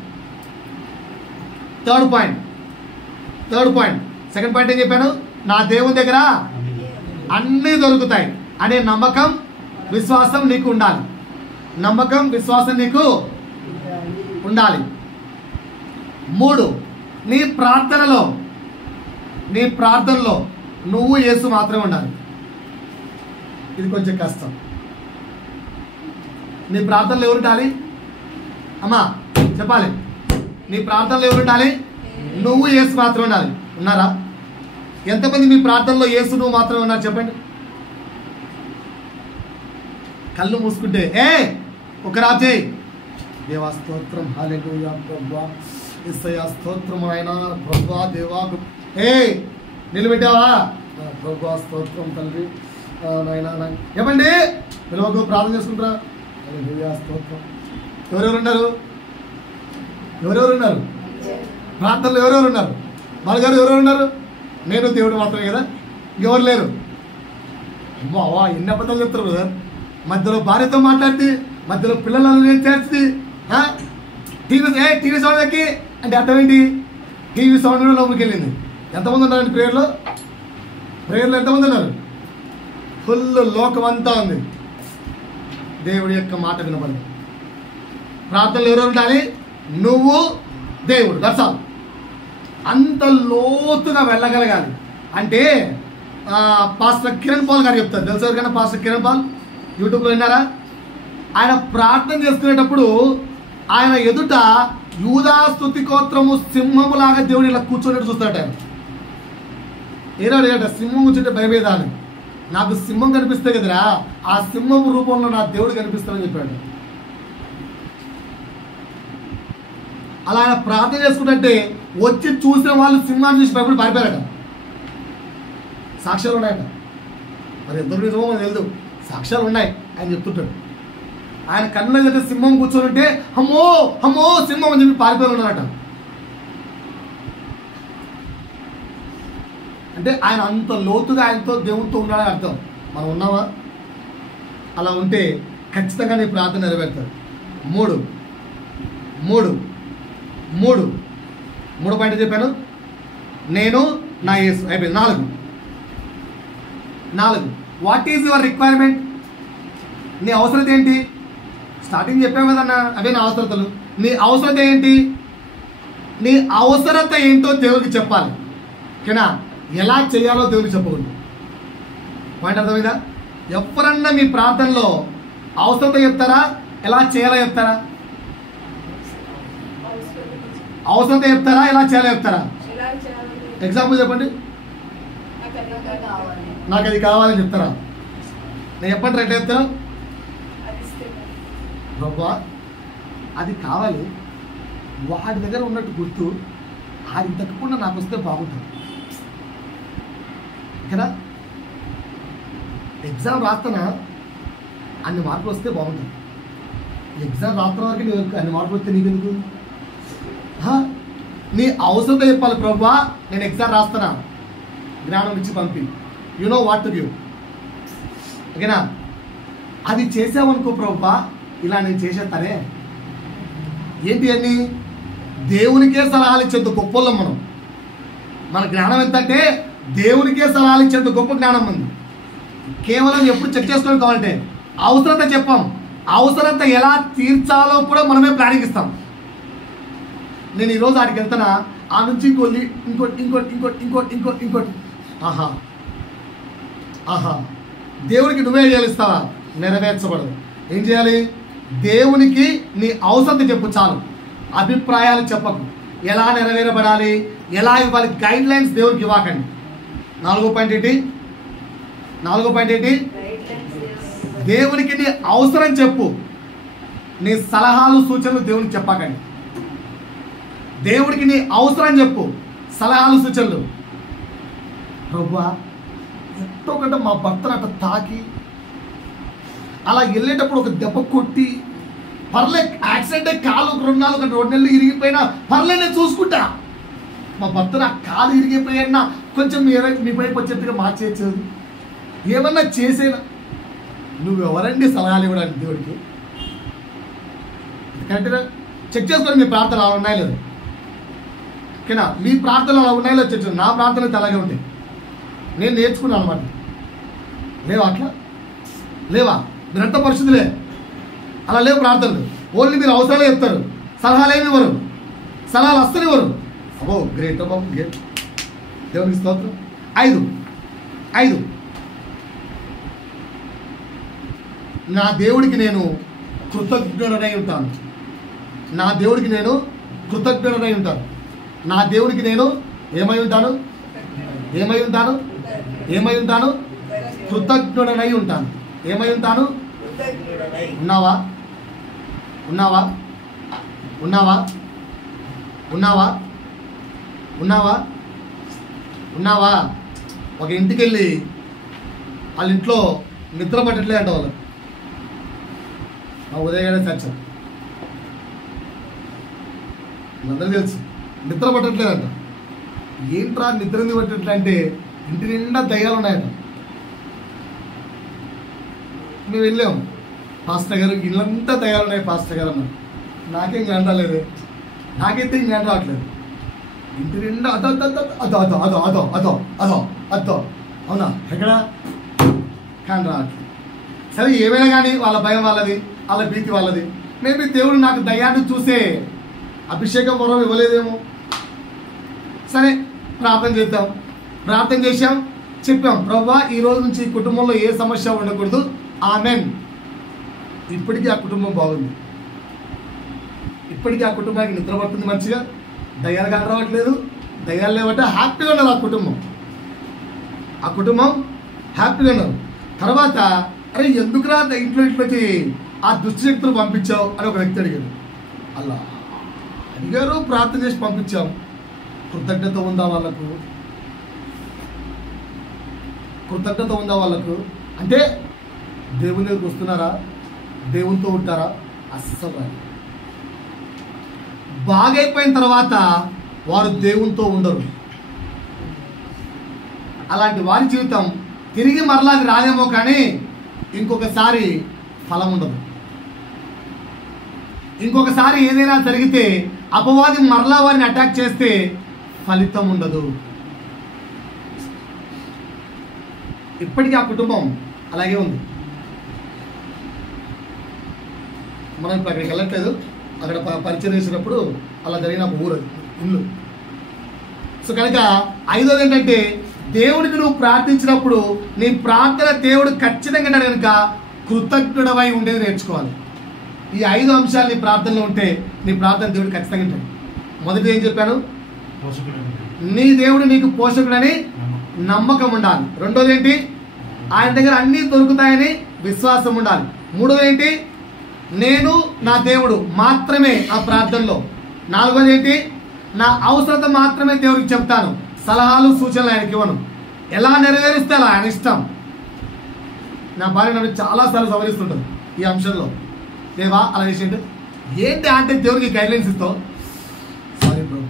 Second point ఏం చెప్పాను? నా దేవుని దగ్గర అన్నీ దొరుకుతాయి అనే నమ్మకం, విశ్వాసం నీకు ఉండాలి. నమ్మకం, విశ్వాసం నీకు ఉండాలి. 3, నీ ప్రార్థనలో నువ్వు యేసు మాత్రమే ఉండాలి. ఇది కొంచెం కష్టం. నీ ప్రార్థనలో ఎవరు ఉండాలి? అమ్మా చెప్పాలి. నీ ప్రార్థనలో ఎవరు ఉండాలి? నువ్వు యేసు మాత్రమే ఉండాలి. ఉన్నారా? ఎంతమంది మీ ప్రార్థనలో యేసు నువ్వు మాత్రమే ఉన్నారు చెప్పండి. కళ్ళు మూసుకుంటే ఒక రాజే దేవా స్తోత్రం, హల్లెలూయా ప్రభువా, యేసయ్యా స్తోత్రం నాయనా, ప్రభువా దేవా. నిలబెట్టావా? ప్రభువా స్తోత్రం తండ్రి నాయనా. ఏమండి పిలవకు, ప్రార్థన చేసుకుంటారా? హల్లెలూయా స్తోత్రం. ఎవరెవరు ఉన్నారు ప్రార్థనలో? ఎవరెవరు ఉన్నారు? వాళ్ళగారు ఎవరెవరు ఉన్నారు? నేను దేవుడు మాత్రమే కదా, ఇంకెవరు లేరు. అమ్మా ఎన్ని అబద్ధాలు చెప్తారు కదా. మధ్యలో భార్యతో మాట్లాడితే, మధ్యలో పిల్లలను చేర్చి, టీవీ సౌండ్ ఎక్కి అంటే అర్థం ఏంటి? టీవీ సౌండ్ లోపలికి వెళ్ళింది. ఎంతమంది ఉన్నారండి ప్రేయర్లో ఎంతమంది ఉన్నారు? ఫుల్ లోకం అంతా ఉంది. దేవుడి యొక్క మాట వినబడి ప్రార్థనలు ఎవరు ఉండాలి? నువ్వు దేవుడు. That's all. అంత లోతుగా వెళ్ళగలగాలి అంటే పాస్టర్ కిరణ్ పాల్ గారు చెప్తారు. తెలుసు ఎవరికైనా పాస్టర్ కిరణ్ పాల్? యూట్యూబ్లో విన్నారా? ఆయన ప్రార్థన చేసుకునేటప్పుడు ఆయన ఎదుట యూదా స్తుతి గోత్రము సింహములాగా దేవుడు ఇలా కూర్చోనేట్టు చూస్తాడట. ఆయన ఏనాడు సింహం కూర్చుంటే భయభేదాన్ని, నాకు సింహం కనిపిస్తే కదరా, ఆ సింహం రూపంలో నా దేవుడు కనిపిస్తాడని చెప్పాడు. అలా ఆయన ప్రార్థన చేసుకుంటే వచ్చి చూసిన వాళ్ళు సింహాన్ని చూసి భయపడి పారిపోయారట. సాక్ష్యాలు ఉన్నాయట. మరి ఎందరో నిజమో మనకు తెలియదు, సాక్ష్యాలు ఉన్నాయి. ఆయన చెప్తుంటాడు. ఆయన కన్నుల దగ్గర సింహం కూర్చొని ఉంటే అమ్మో అమ్మో సింహం అని చెప్పి పారిపోయి ఉన్నారట. అంటే ఆయన అంత లోతుగా ఆయనతో దేవునితో ఉన్నాడని అర్థం. మనం ఉన్నావా? అలా ఉంటే ఖచ్చితంగా నీ ప్రార్థన నెరవేరుతాడు. మూడు పాయింట్ చెప్పాను. నేను నా యేసు అయిపోయింది. 4 వాట్ ఈజ్ యువర్ రిక్వైర్మెంట్? నీ అవసరత ఏంటి? స్టార్టింగ్ చెప్పావు కదన్నా, అవే నా అవసరతలు. నీ అవసరత ఏంటి? నీ అవసరత ఏంటో దేవుడికి చెప్పాలి. ఓకేనా? ఎలా చేయాలో దేవుడికి చెప్పకూడదు. పాయింట్ అర్థమైందా? ఎవరన్నా మీ ప్రార్థనలో అవసరత చెప్తారా, ఎలా చేయాలో చెప్తారా? అవసరత చెప్తారా, ఎలా చేయాలో చెప్తారా? ఎగ్జాంపుల్ చెప్పండి. నాకు అది కావాలని చెప్తారా? నేను చెప్పండి రైట్ చెప్తారా? బాబా అది కావాలి, వాడి దగ్గర ఉన్నట్టు గుర్తు, అది తగ్గకుండా నాకు వస్తే బాగుంటుంది కదా. ఎగ్జామ్ రాస్తున్నా అన్ని మార్కులు వస్తే బాగుంటుంది. ఎగ్జామ్ రాస్తున్న వరకు నీకు అన్ని మార్కులు వస్తే నీకెందుకు? నీ అవసరం చెప్పాలి. ప్రభా నేను ఎగ్జామ్ రాస్తున్నా, జ్ఞానం ఇచ్చి పంపి, you know what to give. ఓకేనా? అది చేసావనుకో, ప్రభా ఇలా నేను చేసేస్తానే. ఏంటి అన్ని? దేవునికే సలహాలు ఇచ్చేంత గొప్పలం మనం. మన జ్ఞానం ఎంతంటే దేవునికే సలహాలు ఇచ్చేంత గొప్ప జ్ఞానం ఉంది. కేవలం ఎప్పుడు చెక్ చేసుకోవడం కావాలంటే అవసరత చెప్పాం. అవసరత ఎలా తీర్చాలో కూడా మనమే ప్లానింగ్ ఇస్తాం. నేను ఈరోజు ఆడికి వెళ్తానా, ఆ నుంచి ఇంకోటి ఇంకోటి ఇంకోటి ఇంకోటి ఇంకోటి ఇంకోటి ఇంకోటి. ఆహా ఆహా దేవుడికి నువ్వే చేయాలిస్తావా? నెరవేర్చబడదు. ఏం చేయాలి? దేవునికి నీ అవసరత చెప్పు చాలు, అభిప్రాయాలు చెప్పకు. ఎలా నెరవేరబడాలి, ఎలా ఇవ్వాలి, గైడ్ లైన్స్ దేవుడికి ఇవ్వకండి. 4వ పాయింట్ ఏంటి? దేవునికి నీ అవసరం చెప్పు, నీ సలహాలు సూచనలు దేవునికి చెప్పకండి. దేవుడికి నీ అవసరం చెప్పు, సలహాలు సూచనలు. ప్రభువా ఎంతో కంటే మా భర్తను అట్లా తాకి అలా వెళ్ళేటప్పుడు ఒక దెబ్బ కొట్టి, పర్లేదు యాక్సిడెంట్ అయ్యి కాలు 2 నెలలు ఇరిగిపోయినా పర్లేదు నేను చూసుకుంటా. మా భర్తను ఆ కాలు ఇరిగిపోయినా కొంచెం మీ పైపు వచ్చేట్టుగా మార్చేయచ్చు, ఏమన్నా చేసేనా. నువ్వెవరండి సలహాలు ఇవ్వడానికి దేవుడికి? కరెక్ట్గా చెక్ చేసుకొని మీ ప్రార్థనలు అలా ఉన్నాయో లేదు. ఓకేనా? మీ ప్రార్థనలు అలా ఉన్నాయో లేదు చెక్. నా ప్రార్థనలు అలాగే ఉంటాయి. నేను నేర్చుకున్నాను అనమాట. లేవా అట్లా? లేవా? మీరంతా పరిస్థితులే అలా లేవు ప్రార్థనలు. ఓన్లీ మీరు అవసరాలే చెప్తారు, సలహాలు ఏమి ఇవ్వరు. సలహాలు అస్సలు ఇవ్వరు. అబ్బో గ్రేట్ బాబు, గ్రేట్. దేవునికి స్తోత్రం. 5 నా దేవుడికి నేను కృతజ్ఞుడనై ఉంటాను. నా దేవుడికి నేను కృతజ్ఞుడనై ఉంటాను. నా దేవుడికి నేను ఏమై ఉంటాను? ఏమై ఉంటాను? ఏమై ఉంటాను? కృతజ్ఞుడనై ఉంటాను. ఏమై ఉంటాను? ఉన్నావా? ఉన్నావా? ఉన్నావా? ఉన్నావా? ఉన్నావా? ఉన్నావా? ఒక ఇంటికి వెళ్ళి వాళ్ళ ఇంట్లో నిద్ర పట్టట్లే అంట వాళ్ళు. ఉదయగానే చర్చ అందరూ తెలుసు, నిద్ర పట్టట్లేదంట. ఏంట్రా నిద్ర ఎందుకు పట్టట్లే అంటే ఇంటి నిండా దయ్యాలు ఉన్నాయంట. మేము వెళ్ళాము, పాస్టర్ గారు ఇల్లంతా దయ్యాలు ఉన్నాయి పాస్టర్ గారు అన్నారు. నాకేం గంటలేదు, నాకైతే ఇంక గంట రావట్లేదు. ఇంటి నిండా అదో అదో అదో అదో అదో అదో అదో అదో అదో. అవునా? ఎక్కడ కానీ రావట్లేదు. సరే ఏమైనా కానీ వాళ్ళ భయం వాళ్ళది, వాళ్ళ భీతి వాళ్ళది. మేబీ దేవుడు నాకు దయ్యాన్ని చూసే అభిషేకం వరం ఇవ్వలేదేమో. సరే ప్రార్థన చేద్దాం. ప్రార్థన చేశాం, చెప్పాం, ప్రభువా ఈ రోజు నుంచి ఈ కుటుంబంలో ఏ సమస్య ఉండకూడదు, ఆమెన్. ఇప్పటికీ ఆ కుటుంబం బాగుంది. ఇప్పటికీ ఆ కుటుంబానికి నిద్ర పడుతుంది మంచిగా, దయ్యాలు కాని రావట్లేదు, దయ్యాలు లేవంటే హ్యాపీగా ఉన్నారు ఆ కుటుంబం. ఆ కుటుంబం హ్యాపీగా ఉన్నారు. తర్వాత అరే ఎందుకురా ఇంట్లోకి ఆ దుష్టశక్తులు పంపించావు అని ఒక వ్యక్తి అడిగాడు. అలా అడిగారు, ప్రార్థన చేసి పంపించాం. కృతజ్ఞత ఉందా వాళ్ళకు? కృతజ్ఞత ఉందా వాళ్ళకు? అంటే దేవుని దగ్గరికి వస్తున్నారా? దేవునితో ఉంటారా? అస్సలు. బాగైపోయిన తర్వాత వారు దేవునితో ఉండరు. అలాంటి వారి జీవితం తిరిగి మరలా అది రాదేమో కానీ ఇంకొకసారి ఫలం ఉండదు. ఇంకొకసారి ఏదైనా జరిగితే అపవాది మరలా వారిని అటాక్ చేస్తే ఫలితం ఉండదు. ఇప్పటికీ ఆ కుటుంబం అలాగే ఉంది. మనం ఇప్పుడు అక్కడికి వెళ్ళట్లేదు. అక్కడ పరిచయం చేసినప్పుడు అలా జరిగిన ఒక ఊరు, ఇల్లు. సో కనుక 5వది ఏంటంటే దేవుడికి నువ్వు ప్రార్థించినప్పుడు నీ ప్రార్థన దేవుడు ఖచ్చితంగా కనుక కృతజ్ఞుడవై ఉండేది నేర్చుకోవాలి. ఈ 5 అంశాలు నీ ప్రార్థనలో ఉంటే నీ ప్రార్థన దేవుడు ఖచ్చితంగా ఉంటాడు. మొదటి ఏం చెప్పాను? నీ దేవుడు నీకు పోషకుడని నమ్మకం ఉండాలి. రెండోది ఏంటి? ఆయన దగ్గర అన్నీ దొరుకుతాయని విశ్వాసం ఉండాలి. మూడోది ఏంటి? నేను నా దేవుడు మాత్రమే ఆ ప్రార్థనలో. 4వది ఏంటి? నా అవసరత మాత్రమే దేవుడికి చెప్తాను, సలహాలు సూచనలు ఆయనకి ఇవ్వను. ఎలా నెరవేరిస్తే అలా ఆయన ఇష్టం. నా భార్య నన్ను చాలాసార్లు సవరిస్తుంటుంది ఈ అంశంలో. దేవా అలా చేసేయండి ఏంటి అంటే దేవుడికి గైడ్లైన్స్ ఇస్తావు. సారీ బ్రో,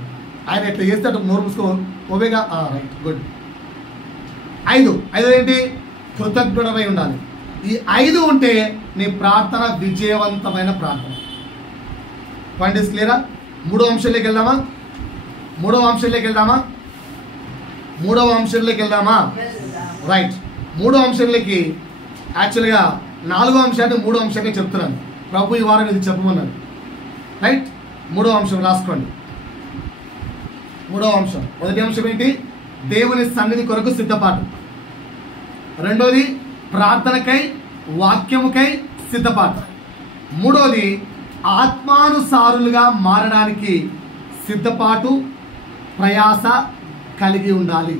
ఆయన ఎట్లా చేస్తే అటు నోరు మూసుకో ఓవేగా రైట్ గుడ్. 5 ఏంటి? కృతజ్ఞుడమై ఉండాలి. ఈ 5 ఉంటే నీ ప్రార్థన విజయవంతమైన ప్రార్థన. పాయింట్ ఇస్ క్లియరా? 3వ అంశంలోకి వెళ్దామా? 3వ అంశంలోకి వెళ్దామా? రైట్. 3వ అంశంలోకి యాక్చువల్గా 4వ అంశాన్ని 3వ అంశంగా చెప్తున్నాను. ప్రభు ఈ వారం ఇది చెప్పమన్నాడు. రైట్, 3వ అంశం రాసుకోండి. 3వ అంశం, మొదటి అంశం ఏంటి? దేవుని సన్నిధి కొరకు సిద్ధపాటు. రెండోది ప్రార్థనకై వాక్యముకై సిద్ధపాటు. మూడోది ఆత్మానుసారులుగా మారడానికి సిద్ధపాటు, ప్రయాస కలిగి ఉండాలి.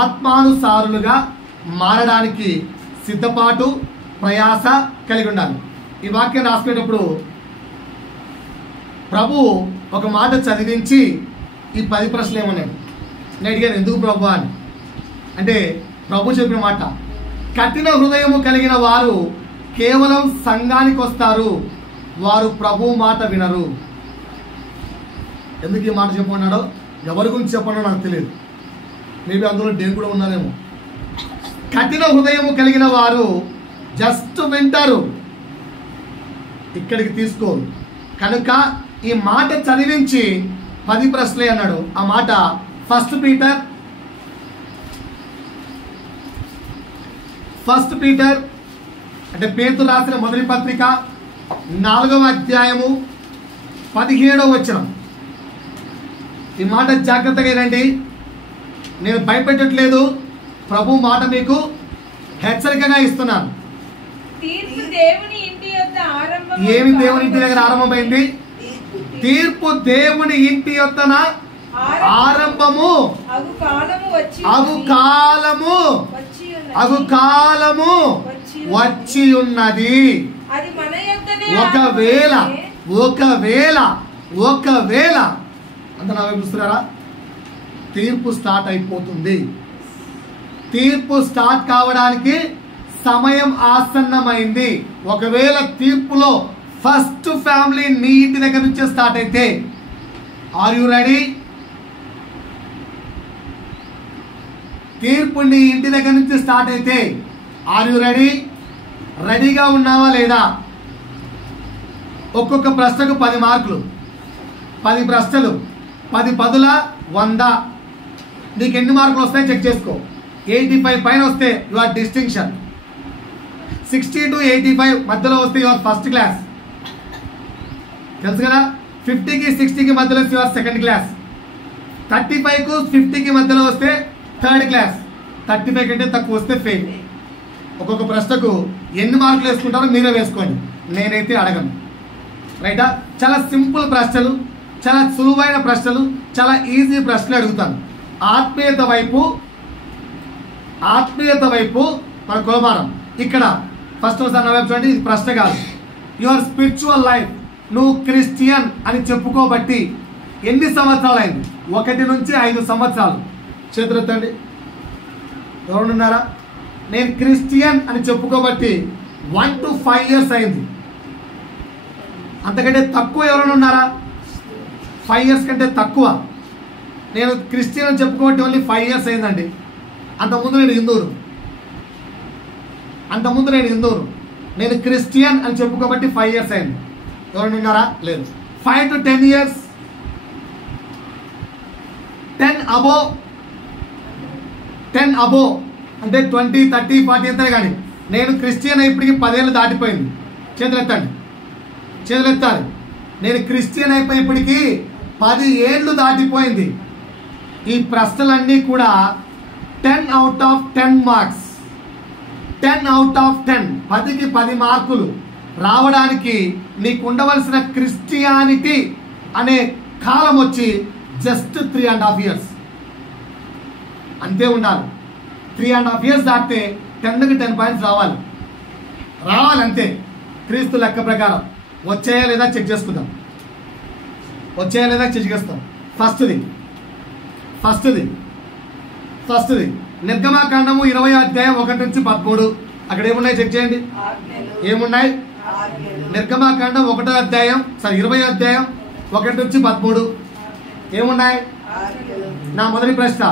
ఆత్మానుసారులుగా మారడానికి సిద్ధపాటు, ప్రయాస కలిగి ఉండాలి. ఈ వాక్యం రాసుకునేటప్పుడు ప్రభు ఒక మాట చదివించి ఈ 10 ప్రశ్నలు ఏమన్నాడు. నేను అడిగాను ఎందుకు ప్రభు అని. అంటే ప్రభు చెప్పిన మాట, కఠిన హృదయము కలిగిన వారు కేవలం సంఘానికి వస్తారు, వారు ప్రభు మాట వినరు. ఎందుకు ఈ మాట చెప్పమన్నాడో, ఎవరి గురించి చెప్పన్నాడో నాకు తెలియదు. మేబీ అందులో నేను కూడా ఉన్నానేమో. కఠిన హృదయము కలిగిన వారు జస్ట్ వింటారు, ఇక్కడికి తీసుకోరు. కనుక ఈ మాట చదివించి 10 ప్రశ్నలే అన్నాడు. ఆ మాట 1 పీటర్ అంటే పేతురు రాసిన మొదటి పత్రిక 4వ అధ్యాయము 17వ వచనం. ఈ మాట జాగ్రత్తగా వినండి. నేను భయపెట్టట్లేదు, ప్రభు మాట మీకు హెచ్చరికగా ఇస్తున్నాను. ఏమి దేవుని ఇంటి దగ్గర ఆరంభమైంది? తీర్పు దేవుని ఇంటి యొద్దన ఆరంభము. అగు కాలము వచ్చి ఉన్నది. ఒకవేళ అంత నా వైపు చూస్తున్నారా? తీర్పు స్టార్ట్ అయిపోతుంది. తీర్పు స్టార్ట్ కావడానికి సమయం ఆసన్నమైంది. ఒకవేళ తీర్పులో ఫస్ట్ ఫ్యామిలీ నీ ఇంటి దగ్గర నుంచే స్టార్ట్ అయితే, ఆర్ యు రెడీ? తీర్పు నీ ఇంటి దగ్గర నుంచి స్టార్ట్ అయితే ఆర్ యు రెడీ? రెడీగా ఉన్నావా లేదా? ఒక్కొక్క ప్రశ్నకు 10 మార్కులు. 10 ప్రశ్నలు, 10 పదుల 100. నీకు ఎన్ని మార్కులు వస్తాయో చెక్ చేసుకో. 85 పైన వస్తే యు ఆర్ డిస్టింక్షన్. 60 to 85 మధ్యలో వస్తే యు ఆర్ ఫస్ట్ క్లాస్. తెలుసు కదా? 50కి 60కి మధ్యలో యు ఆర్ సెకండ్ క్లాస్. 35కు 50కి మధ్యలో వస్తే థర్డ్ క్లాస్. 35 కంటే తక్కువ వస్తే ఫెయిల్. ఒక్కొక్క ప్రశ్నకు ఎన్ని మార్కులు వేసుకుంటారో మీరే వేసుకోండి, నేనైతే అడగను. రైటా? చాలా సింపుల్ ప్రశ్నలు, చాలా సులువైన ప్రశ్నలు, చాలా ఈజీ ప్రశ్నలు అడుగుతాను. ఆత్మీయత వైపు మన కొలమానం. ఇక్కడ ఫస్ట్ ఒకసారి నా వైపు చూడండి. ఇది ప్రశ్న కాదు. యువర్ స్పిరిచువల్ లైఫ్, నువ్వు క్రిస్టియన్ అని చెప్పుకోబట్టి ఎన్ని సంవత్సరాలు అయింది? 1 నుంచి 5 సంవత్సరాలు. చేతులెత్తండి. ఎవరున్నారా? నేను క్రిస్టియన్ అని చెప్పుకోబట్టి 1 to 5 years అయింది. అంతకంటే తక్కువ ఎవరైనా ఉన్నారా? 5 years కంటే తక్కువ. నేను క్రిస్టియన్ అని చెప్పుకోబట్టి ఓన్లీ 5 years అయిందండి. అంతకుముందు నేను హిందువును. నేను క్రిస్టియన్ అని చెప్పుకోబట్టి 5 years అయింది. ఎవరైనా ఉన్నారా? లేదు. 5 to 10 years, 10 above అంటే 20, 30, 40 ఎంత కానీ నేను క్రిస్టియన్ అయిపోయి 10 ఏళ్ళు దాటిపోయింది. చేతులెత్తాలి. నేను క్రిస్టియన్ అయిపోయిప్పటికీ 10 ఏళ్ళు దాటిపోయింది. ఈ ప్రశ్నలన్నీ కూడా 10 out of 10 marks. 10 out of 10, 10కి 10 మార్కులు రావడానికి నీకు ఉండవలసిన క్రిస్టియానిటీ అనే కాలం వచ్చి జస్ట్ 3.5 years అంతే ఉండాలి. 3.5 years దాటితే 10కి 10 points రావాలంతే. క్రీస్తు లెక్క ప్రకారం వచ్చాయా లేదా చెక్ చేసుకుందాం. ఫస్ట్ది నిర్గమాకాండము 20వ అధ్యాయం 1 నుంచి 13. అక్కడ ఏమున్నాయి చెక్ చేయండి. ఏమున్నాయి? నిర్గమాకాండం 20వ అధ్యాయం 1 నుంచి 13 ఏమున్నాయి? నా మొదటి ప్రశ్న,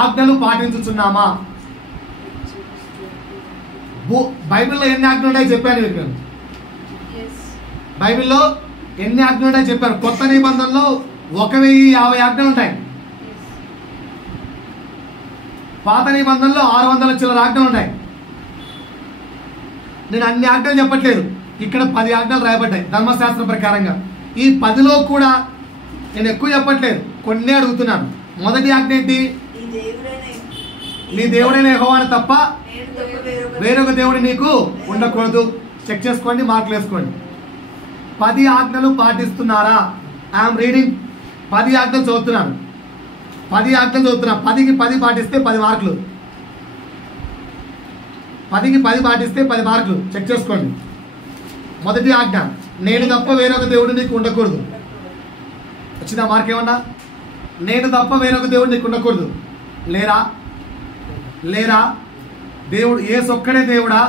ఆజ్ఞలు పాటించుచున్నామా? బైబిల్లో ఎన్ని ఆజ్ఞలు ఉన్నాయో చెప్పాను మీకు. బైబిల్లో ఎన్ని ఆజ్ఞలు ఉన్నాయో చెప్పాను. కొత్త నిబంధనలో 1050 ఆజ్ఞలు ఉంటాయి. పాత నిబంధనలో 600 చిల్లర ఆజ్ఞలు ఉంటాయి. నేను అన్ని ఆజ్ఞలు చెప్పట్లేదు, ఇక్కడ 10 ఆజ్ఞలు రాయబడ్డాయి ధర్మశాస్త్రం ప్రకారంగా. ఈ 10లో కూడా నేను ఎక్కువ చెప్పట్లేదు, కొన్ని అడుగుతున్నాను. మొదటి ఆజ్ఞ ఏంటి? నీ దేవుడైన యెహోవాను తప్ప వేరొక దేవుడు నీకు ఉండకూడదు. చెక్ చేసుకోండి, మార్కులు వేసుకోండి. 10 ఆజ్ఞలు పాటిస్తున్నారా? I'm reading. 10 ఆజ్ఞలు చదువుతున్నాను. 10కి 10 పాటిస్తే 10 మార్కులు. 10కి 10 పాటిస్తే 10 మార్కులు. చెక్ చేసుకోండి. మొదటి ఆజ్ఞ, నేను తప్ప వేరొక దేవుడు నీకు ఉండకూడదు. వచ్చిందా మార్క్ ఏమన్నా? నేను తప్ప వేరొక దేవుడు నీకు ఉండకూడదు. లేరా దేవుడు యేసు ఒక్కడే దేవుడా?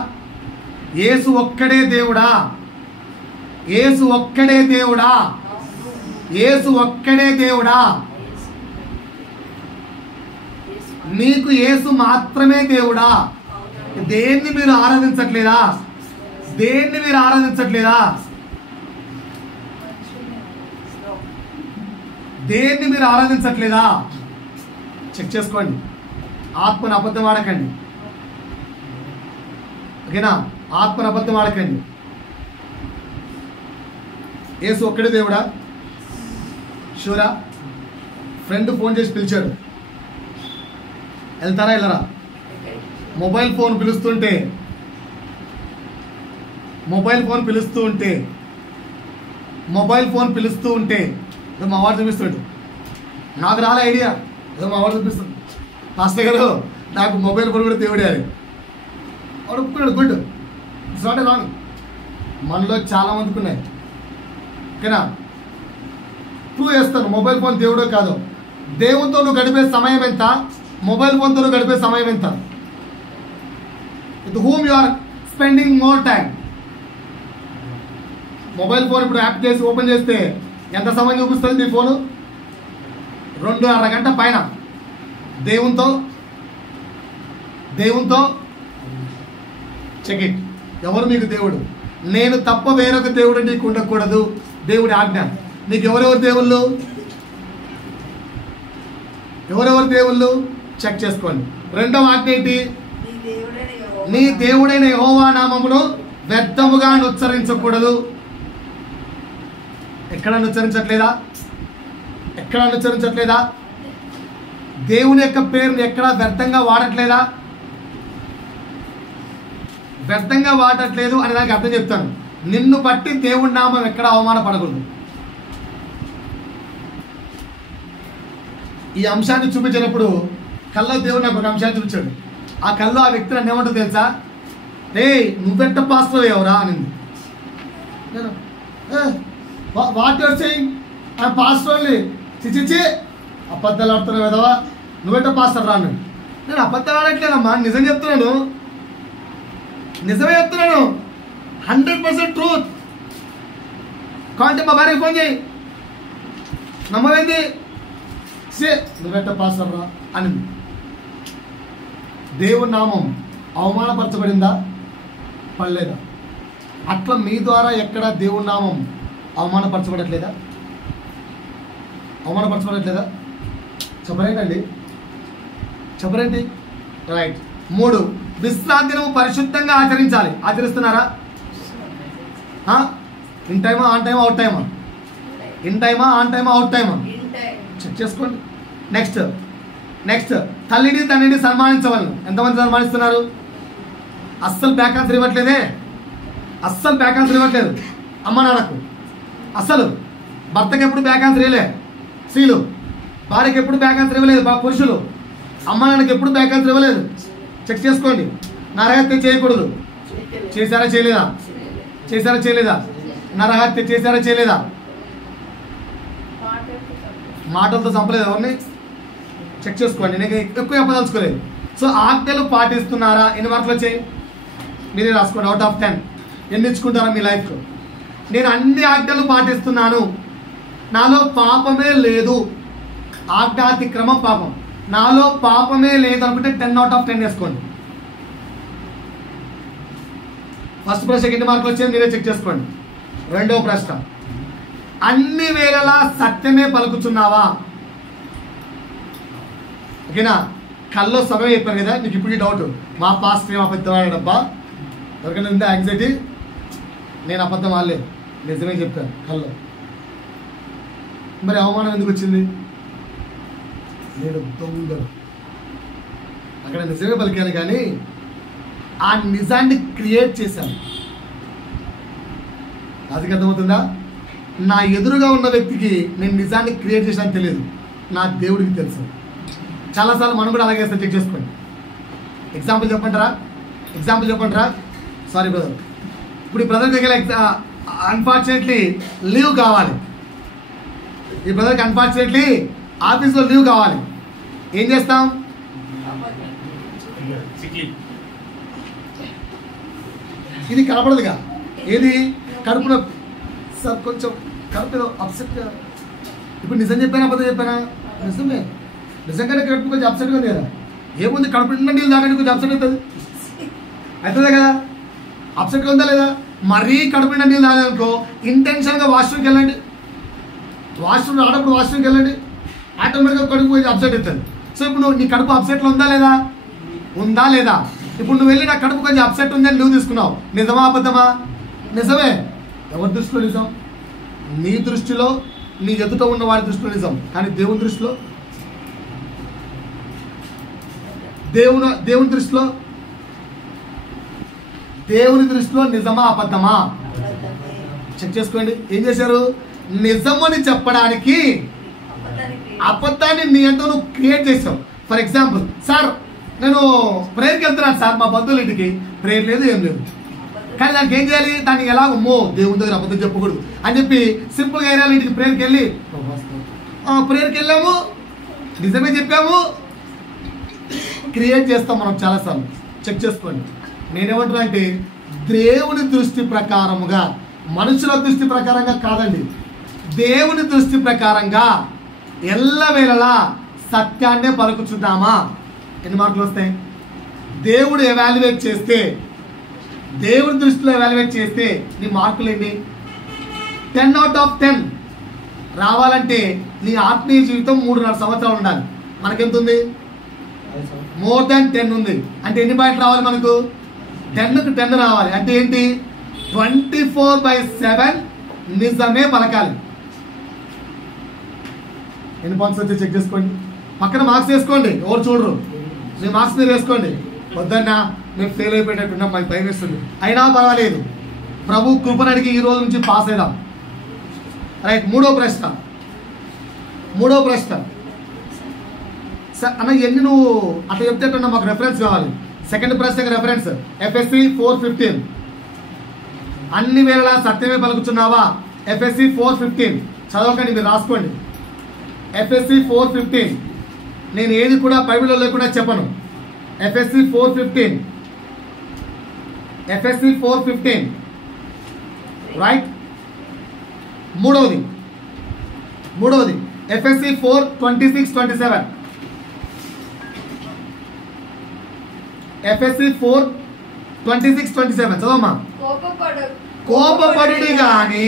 యేసు ఒక్కడే దేవుడా? యేసు ఒక్కడే దేవుడా? యేసు ఒక్కడే దేవుడా? మీకు యేసు మాత్రమే దేవుడా? దేన్ని మీరు ఆరాధించట్లేదా? దేన్ని మీరు ఆరాధించట్లేదా? దేన్ని మీరు ఆరాధించట్లేదా? చెక్ చేసుకోండి. ఆత్మను అబద్ధం ఆడకండి, ఓకేనా? ఆత్మను అబద్ధం ఆడకండి. యేసు ఒక్కడే దేవుడా? షూరా? ఫ్రెండ్ ఫోన్ చేసి పిలిచాడు, వెళ్తారా వెళ్ళరా? మొబైల్ ఫోన్ పిలుస్తూ ఉంటే ఏదో మా వాడు చూపిస్తాడు. నాకు రాలే ఐడియా, ఏదో మా వాడు చూపిస్తాడు. పాస్టర్ గారు నాకు మొబైల్ ఫోన్ కూడా దేవుడే అని వాడు ఒప్పుకున్నాడు. Good, it's not wrong. మనలో చాలా మందికి ఉన్నాయి, ఓకేనా? ప్రూవ్ చేస్తాను మొబైల్ ఫోన్ దేవుడో కాదో. దేవునితో నువ్వు గడిపే సమయం ఎంత? మొబైల్ ఫోన్తో నువ్వు గడిపే సమయం ఎంత? With whom you are spending more time. Mobile phone ఇప్పుడు యాప్ చేసి ఓపెన్ చేస్తే ఎంత సమయం చూపిస్తుంది మీ ఫోను? 2.5 గంట పైన. దేవునితో చెక్ ఇట్. ఎవరు మీకు దేవుడు? నేను తప్ప వేరొక దేవుడు నీకు ఉండకూడదు. దేవుడి ఆజ్ఞ. నీకు ఎవరెవరు దేవుళ్ళు? చెక్ చేసుకోండి. రెండవ ఆజ్ఞ ఏంటి? నీ దేవుడైన యెహోవా నామమును వ్యర్థముగా ఉచ్చరించకూడదు. ఎక్కడ ఉచ్చరించట్లేదా? దేవుని యొక్క పేరుని ఎక్కడ వ్యర్థంగా వాడట్లేదా? వ్యర్థంగా వాడట్లేదు అని దానికి అర్థం చెప్తాను. నిన్ను బట్టి దేవుడి నామం ఎక్కడ అవమానపడకూడదు. ఈ అంశాన్ని చూపించినప్పుడు కల్లో దేవుడు నాకు ఒక అంశాన్ని చూపించాడు. ఆ కల్లో ఆ వ్యక్తి నన్ను ఏమంటో తెలుసా? నువ్వెంట పాస్టర్ ఎవరా అనింది. నేను what you're saying? I pastor only. చిచిచి అబద్ధాలు ఆడుతున్నావు కదవా, నువ్వెంట పాస్టర్ రా అన్నాడు. నేను అబద్ధాలు ఆడట్లేదమ్మా, నిజమే చెప్తున్నాను. 100% ట్రూత్. కాంటే మా భార్యకి ఫోన్ చేయి, నమ్మవేంది? నువ్వెంట పాస్టర్ రా అనింది. దేవుడి నామం అవమానపరచబడిందా? పడలేదా? అట్లా మీ ద్వారా ఎక్కడ దేవుడి నామం అవమానపరచబడట్లేదా? చెప్పరేంటి? రైట్. 3, విశ్రాంతి దినము పరిశుద్ధంగా ఆచరించాలి. ఆచరిస్తున్నారా? ఇన్ టైమా, ఆన్ టైమా, అవుట్ టైమా? ఇన్ టైమా, ఆన్ టైమా, అవుట్ టైమా? చెక్ చేసుకోండి. నెక్స్ట్ తల్లిని తండ్రిని సన్మానించవలను. ఎంతమంది సన్మానిస్తున్నారు? అస్సలు బ్యాక్ ఆన్సర్ ఇవ్వట్లేదు. అమ్మ నాన్నకు అస్సలు. భర్తకి ఎప్పుడు బ్యాక్ ఆన్సర్ ఇవ్వలే స్త్రీలు, భార్యకి ఎప్పుడు బ్యాక్ ఆన్సర్ ఇవ్వలేదు పురుషులు, అమ్మ నాన్నకి ఎప్పుడు బ్యాక్ ఆన్సర్ ఇవ్వలేదు. చెక్ చేసుకోండి. నరహత్య చేయకూడదు. చేశారా చేయలేదా? నరహత్య చేశారా చేయలేదా? మాటలతో చంపలేదు ఎవరిని? చెక్ చేసుకోండి. నేను ఎక్కువ చెప్పదలుచుకోలేదు. సో ఆజ్ఞలు పాటిస్తున్నారా? ఎన్ని మార్కులు వచ్చాయి మీరే రాసుకోండి. అవుట్ ఆఫ్ 10 ఎన్ని ఇచ్చుకుంటారా మీ లైఫ్లో? నేను అన్ని ఆజ్ఞలు పాటిస్తున్నాను, నాలో పాపమే లేదు. ఆజ్ఞాతిక్రమం పాపం. నాలో పాపమే లేదు అనుకుంటే 10 out of 10 వేసుకోండి. ఫస్ట్ ప్రశ్నకి ఎన్ని మార్కులు వచ్చాయో మీరే చెక్ చేసుకోండి. రెండవ ప్రశ్న, అన్ని వేళలా సత్యమే పలుకుతున్నావా? ఓకేనా? కల్లో సమయం చెప్పాను కదా మీకు. ఇప్పుడు డౌట్, మా పాస్టర్ ఏమో పెద్దవాడబ్బా, ఎవరికైనా ఉందా యాంగ్జైటీ? నేను అబద్ధం ఆడలేదు, నిజమే చెప్పాను కల్లో. మరి అవమానం ఎందుకు వచ్చింది? నేను దొంగను. అక్కడ నిజమే పలికాను కానీ ఆ నిజాన్ని క్రియేట్ చేశాను. అది అర్థమవుతుందా? నా ఎదురుగా ఉన్న వ్యక్తికి నేను నిజాన్ని క్రియేట్ చేశాను తెలియదు, నా దేవుడికి తెలుసు. చాలాసార్లు మనం కూడా అలాగే చేస్తాం. చెక్ చేసుకోండి. ఎగ్జాంపుల్ చెప్పంటారా? సారీ బ్రదర్, ఇప్పుడు ఈ బ్రదర్ దగ్గర అన్ఫార్చునేట్లీ లీవ్ కావాలి. ఈ బ్రదర్కి అన్ఫార్చునేట్లీ ఆఫీస్లో లీవ్ కావాలి. ఏం చేస్తాం? ఇది కనపడదుగా. ఏది? కడుపులో సార్ కొంచెం కడుపులో అప్సెట్గా. ఇప్పుడు నిజం చెప్పానా అబద్ధం చెప్పానా? నిజమే. నిజంగానే కడుపు కొంచెం అప్సెట్గా ఉంది కదా. ఏముంది, కడుపు నిండా నీళ్ళు తాగండి కొంచెం అప్సెట్ అవుతుంది కదా. అప్సెట్గా ఉందా లేదా? మరీ కడుపు నిండా నీళ్ళు తాగాలనుకో ఇంటెన్షన్గా వాష్రూమ్కి వెళ్ళండి. వాష్రూమ్ రావడప్పుడు వాష్రూమ్కి వెళ్ళండి, ఆటోమేటిక్గా కడుపు కొంచెం అప్సెట్ అవుతుంది. సో ఇప్పుడు నీ కడుపు అప్సెట్లో ఉందా లేదా? ఇప్పుడు నువ్వు వెళ్ళి నా కడుపు కొంచెం అప్సెట్ ఉందని నువ్వు తీసుకున్నావు. నిజమా అబద్ధమా? నిజమే. ఎవరి దృష్టిలో నిజం? నీ దృష్టిలో, నీ ఎదుట ఉన్న వారి దృష్టిలో నిజం. కానీ దేవుని దృష్టిలో, దేవుని దృష్టిలో నిజమా అబద్ధమా? చెక్ చేసుకోండి. ఏం చేశారు? నిజమని చెప్పడానికి అబద్ధాన్ని నీ ఎంతో నువ్వు క్రియేట్ చేసావు. ఫర్ ఎగ్జాంపుల్, సార్ నేను ప్రేయర్కి వెళ్తున్నాను సార్, మా బంధువుల ఇంటికి. ప్రేయర్ లేదు, ఏం లేదు. కానీ దానికి ఏం చేయాలి? దానికి ఎలాగో దేవుని దగ్గర అబద్ధం చెప్పకూడదు అని చెప్పి సింపుల్గా ఏరియాల ఇంటికి ప్రేయర్కి వెళ్ళాము, నిజమే చెప్పాము. క్రియేట్ చేస్తాం మనం చాలాసార్లు. చెక్ చేసుకోండి. నేనేమంటున్నా అంటే దేవుని దృష్టి ప్రకారముగా, మనుషుల దృష్టి ప్రకారంగా కాదండి, దేవుని దృష్టి ప్రకారంగా ఎల్లవేళలా సత్యాన్నే పలుకుచున్నామా? ఎన్ని మార్కులు వస్తాయి? దేవుడు ఎవాల్యుయేట్ చేస్తే, దేవుని దృష్టిలో ఎవాల్యుయేట్ చేస్తే నీ మార్కులు ఎన్ని? 10 out of 10 రావాలంటే నీ ఆత్మీయ జీవితం 3.5 సంవత్సరాలు ఉండాలి. మనకెంత ఉంది? మోర్ దాన్ 10 ఉంది. అంటే ఎన్ని పాయింట్లు రావాలి మనకు? 10కు 10 రావాలి. అంటే ఏంటి? 24/7 నిజమే పలకాలి. ఎన్ని పాయింట్స్ వచ్చి చెక్ చేసుకోండి. పక్కన మార్క్స్ వేసుకోండి, ఎవరు చూడరు. మీ మార్క్స్ మీరు వేసుకోండి. వద్దన్నా మేము ఫెయిల్ అయిపోయేటట్టున్నాం, మాకు భయం వేస్తుంది. అయినా పర్వాలేదు, ప్రభు కృపను అడిగి ఈ రోజు నుంచి పాస్ అయిదాం. రైట్. మూడో ప్రశ్న సార్ అన్న ఎన్ని నువ్వు అట్లా చెప్తేటన్నా మాకు రెఫరెన్స్ కావాలి. సెకండ్ ప్రశ్నకి రెఫరెన్స్ FSC 4:15. అన్ని వేళలా సత్యమే పలుకుతున్నావా? FSC 4:15 చదవకండి, మీరు రాసుకోండి. FSC 4:15. నేను ఏది కూడా బైబిల్లో లేకుండా చెప్పను. FSC 4:15 right. మూడవది FSC 4:26-27. FSC 4:26-27 చదవమ్మా. కోపపడుడి గాని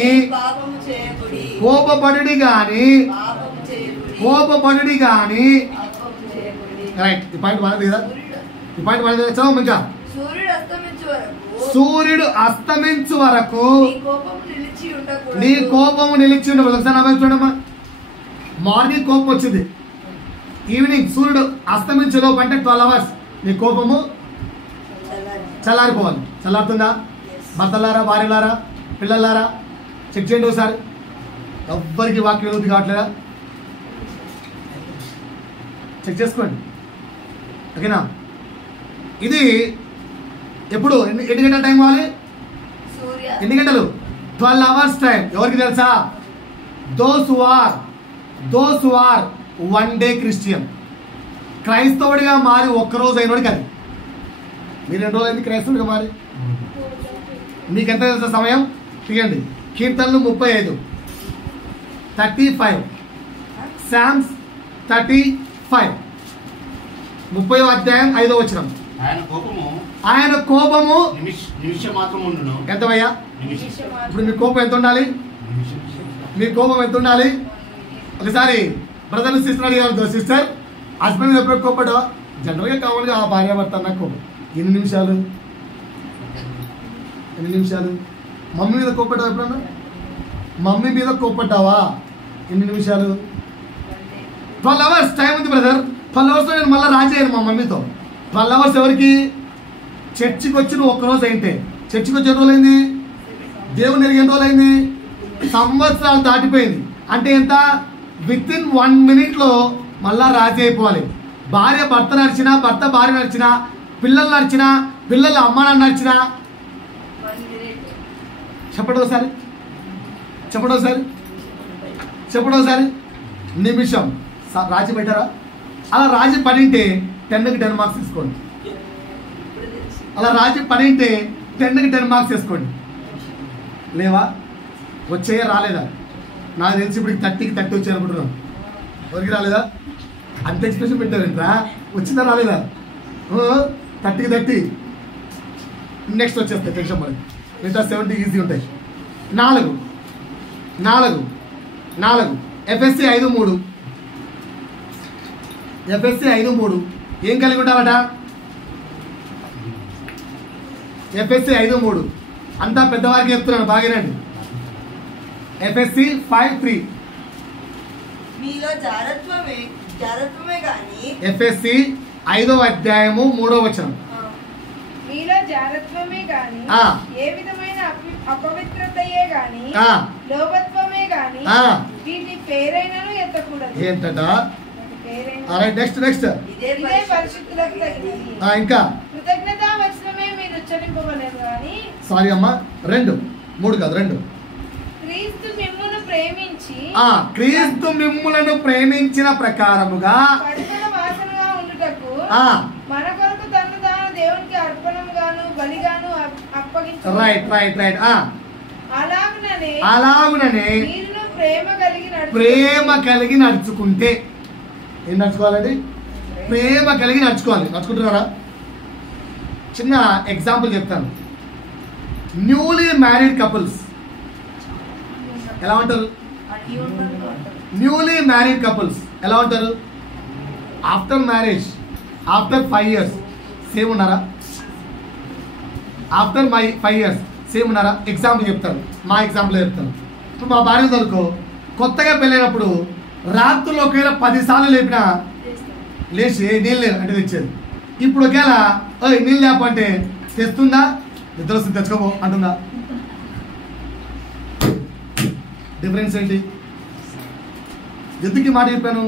రైట్. ఈ పాయింట్ మనది కదా, చదవమ్మా. ఇంకా సూర్యుడు అస్తమించు వరకు నీ కోపము నిలిచి ఉండకూడదు. ఒకసారి నా వైపు చూడమ్మా. మార్నింగ్ కోపం వచ్చింది, ఈవినింగ్ సూర్యుడు అస్తమించేలోపు అంటే 12 hours నీ కోపము చల్లారిపోవాలి. చల్లారుతుందా? భర్తలారా, భార్యలారా, పిల్లలారా చెక్ చేయండి ఒకసారి. ఎవ్వరికి వాక్యం విలువది కావట్లేదా? చెక్ చేసుకోండి. ఓకేనా? ఇది ఎప్పుడు ఎన్ని గంటల టైం కావాలి? ఎన్ని గంటలు? 12 hours టైం. ఎవరికి తెలుసా? Those who are one day Christian. క్రైస్తవుడిగా మారి ఒక్కరోజు అయినోడికి అది. మీరు 2 రోజులు అయింది క్రైస్తవుడిగా మారి. మీకెంత తెలుసా సమయం? తీయండి. కీర్తనలు 35 సామ్స్ 35 30వ అధ్యాయం 5వ వచనం. ఆయన కోపము ఎంతవయ్యా? ఇప్పుడు మీ కోపం ఎంత ఉండాలి? ఒకసారి బ్రదర్ సిస్టర్ అడిగారు. సిస్టర్ హస్బెండ్ ఎప్పుడు కోపడ్డా? జనరల్గా కావాలిగా ఆ భార్యాభర్త అన్న కోపం. ఎన్ని నిమిషాలు? ఎన్ని నిమిషాలు? మమ్మీ మీద కోపడ్డావా ఎప్పుడన్నా? మమ్మీ మీద కోపడ్డావా? ఎన్ని నిమిషాలు? 12 hours టైం ఉంది బ్రదర్. 12 hours నేను మళ్ళీ రాజేయాలి మా మమ్మీతో. 12 hours ఎవరికి? చర్చికి వచ్చి నువ్వు ఒక్కరోజు అయితే. చర్చికి వచ్చి ఎన్ని రోజులైంది? దేవుని ఎరిగి ఎన్ని రోజులైంది? సంవత్సరాలు దాటిపోయింది. అంటే ఎంత? వితిన్ 1 minute మళ్ళా రాజీ అయిపోవాలి. భార్య భర్త నడిచినా, భర్త భార్య నడిచినా, పిల్లలు నడిచినా, పిల్లలు అమ్మ నాన్న నడిచినా. చెప్పండి ఒకసారి, చెప్పండి ఒకసారి, చెప్పండి ఒకసారి. నిమిషం రాజీ పెట్టారా? అలా రాజీ పడింటే 10కి 10 మార్క్స్ తీసుకోండి. అలా రాజీ పడింటే 10కి 10 మార్క్స్ తీసుకోండి. లేవా? వచ్చేయా? రాలేదా? నాకు తెలిసి ఇప్పుడు 30కి 30 వచ్చాయి అనుకుంటున్నాను. ఎవరికి రాలేదా? అంత ఎక్స్ప్రెషన్ పెట్టారంటరా? వచ్చిందా రాలేదా? 30కి 30. నెక్స్ట్ వచ్చేస్తాయి టెన్షన్ మరి. మిగతా 70 ఈజీ ఉంటాయి. 4 ఎఫ్ఎస్సి 5:3. ఎఫ్ఎస్సి 5:3 ఏం కలిగి ఉంటారట? ఎఫ్ఎస్సి 5:3 అంతా పెద్దవారికి చెప్తున్నాను, బాగానండి. ఎఫ్ఎస్సి 5:3 మీలో జారత్వమే గాని. ఎఫ్ఎస్సి 5వ అధ్యాయము 3వ వచనం. మీలో జారత్వమే గాని, ఏ విధమైన అపవిత్రతయే గాని, లోభత్వమే గాని వీటి పేరైనను ఎత్తకూడదు. ఏంటట? నెక్స్ట్ ఇదే పరిశుద్ధులకు తగినది. ఇంకా కృతజ్ఞతా వచనమే మీరు ఉచ్చరింపవలేదు గాని. సారీ అమ్మా, 3 కాదు 2. క్రీస్తు మిమ్మును ప్రేమించి, క్రీస్తు మిమ్ములను ప్రేమించిన ప్రకారముగా పరిమళ వాసనగా ఉండుటకు మన కొరకు తను తాను దేవునికి అర్పణంగాను బలిగాను అప్పగించాడు. రైట్. అలాగుననే మీరు ప్రేమ కలిగి నడుచుకుంటే. ఏం నడుచుకోవాలండి? ప్రేమ కలిగి నడుచుకోవాలి. నడుచుకుంటున్నారా? చిన్న ఎగ్జాంపుల్ చెప్తాను. న్యూలీ మ్యారీడ్ కపుల్స్ ఎలా ఉంటారు? న్యూలీ మ్యారీడ్ కపుల్స్ ఎలా ఉంటారు? After marriage, after 5 years same ఉన్నారా? ఆఫ్టర్ 5 years సేమ్ ఉన్నారా? ఎగ్జాంపుల్ చెప్తాను, మా ఎగ్జాంపుల్ చెప్తాను. ఇప్పుడు మా భార్య దొరకు కొత్తగా పెళ్ళైనప్పుడు రాత్రులు ఒకవేళ 10 సార్లు లేపినా లేచి నీళ్ళు లేవు అంటే తెచ్చేది. ఇప్పుడు ఒకవేళ నీళ్ళు లేపంటే తెస్తుందా? నిద్ర వస్తుంది తెచ్చుకోబో అంటుందా? డిఫరెన్స్ ఏంటి? ఎందుకు ఈ మాట చెప్పాను?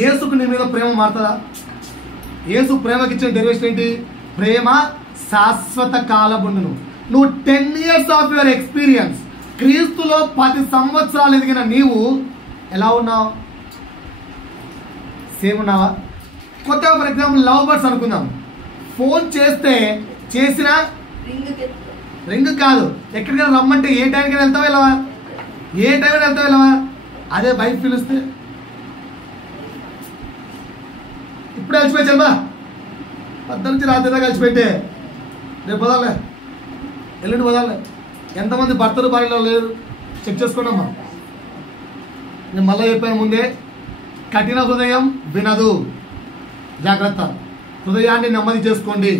యేసుకు నీ మీద ప్రేమ మారుతుందా? యేసు ప్రేమకి ఇచ్చిన డెరివేషన్ ఏంటి? ప్రేమ శాశ్వత కాలముండును. నువ్వు 10 years ఆఫ్ యువర్ ఎక్స్పీరియన్స్, క్రీస్తులో 10 సంవత్సరాలు ఎదిగిన నీవు ఎలా ఉన్నావు? సేమ్ ఉన్నావా? కొత్తగా ఫర్ ఎగ్జాంపుల్ లవ్ బర్డ్స్ అనుకుందాం. ఫోన్ చేసిన రింగ్ కాదు, ఎక్కడికైనా రమ్మంటే ఏ టైంకి వెళ్తావు వెళ్ళవా? ఏ టైంకి వెళ్తావు వెళ్ళవా? అదే బైక్ పిలిస్తే ఇప్పుడే కలిసిపోయి చల్మా 10 నుంచి రాత్రి దాకా కలిసిపెట్టే రేపు పోదాలే, ఎల్లుండి పోదాలే. ఎంతమంది భర్తలు భార్యలో లేరు? చెక్ చేసుకోండమ్మా. నేను మళ్ళీ చెప్పాను ముందే, కఠిన హృదయం వినదు, జాగ్రత్త. హృదయాన్ని నెమ్మది చేసుకోండి.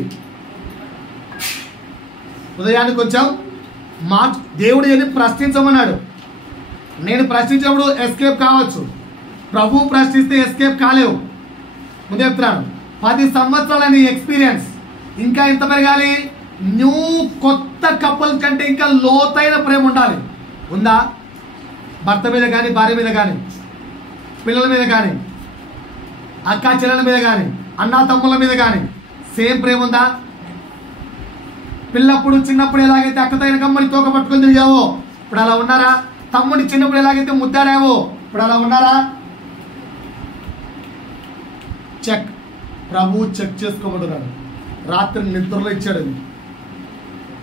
హృదయాన్ని కొంచెం దేవుడు ఏది ప్రశ్నించమన్నాడు. నేను ప్రశ్నించినప్పుడు ఎస్కేప్ కావచ్చు, ప్రభు ప్రశ్నిస్తే ఎస్కేప్ కాలేవు. ముందే చెప్తున్నాను, 10 సంవత్సరాల ఎక్స్పీరియన్స్. ఇంకా ఎంత పెరగాలి? కొత్త కపుల్ కంటే ఇంకా లోతైన ప్రేమ ఉండాలి. ఉందా? భర్త మీద కానీ, భార్య మీద కానీ, పిల్లల మీద కానీ, అక్క చెల్లెల మీద కానీ, అన్నా తమ్ముల మీద కానీ సేమ్ ప్రేమ ఉందా? పిల్లప్పుడు చిన్నప్పుడు ఎలాగైతే అక్కతైన కమ్మని తోక పట్టుకొని తిరిగావో ఇప్పుడు అలా ఉన్నారా? తమ్ముడి చిన్నప్పుడు ఎలాగైతే ముద్దాడావో ఇప్పుడు అలా ఉన్నారా? చెక్. ప్రభు చెక్ చేసుకోమంటున్నాడు. రాత్రి నిద్రలో ఇచ్చాడు.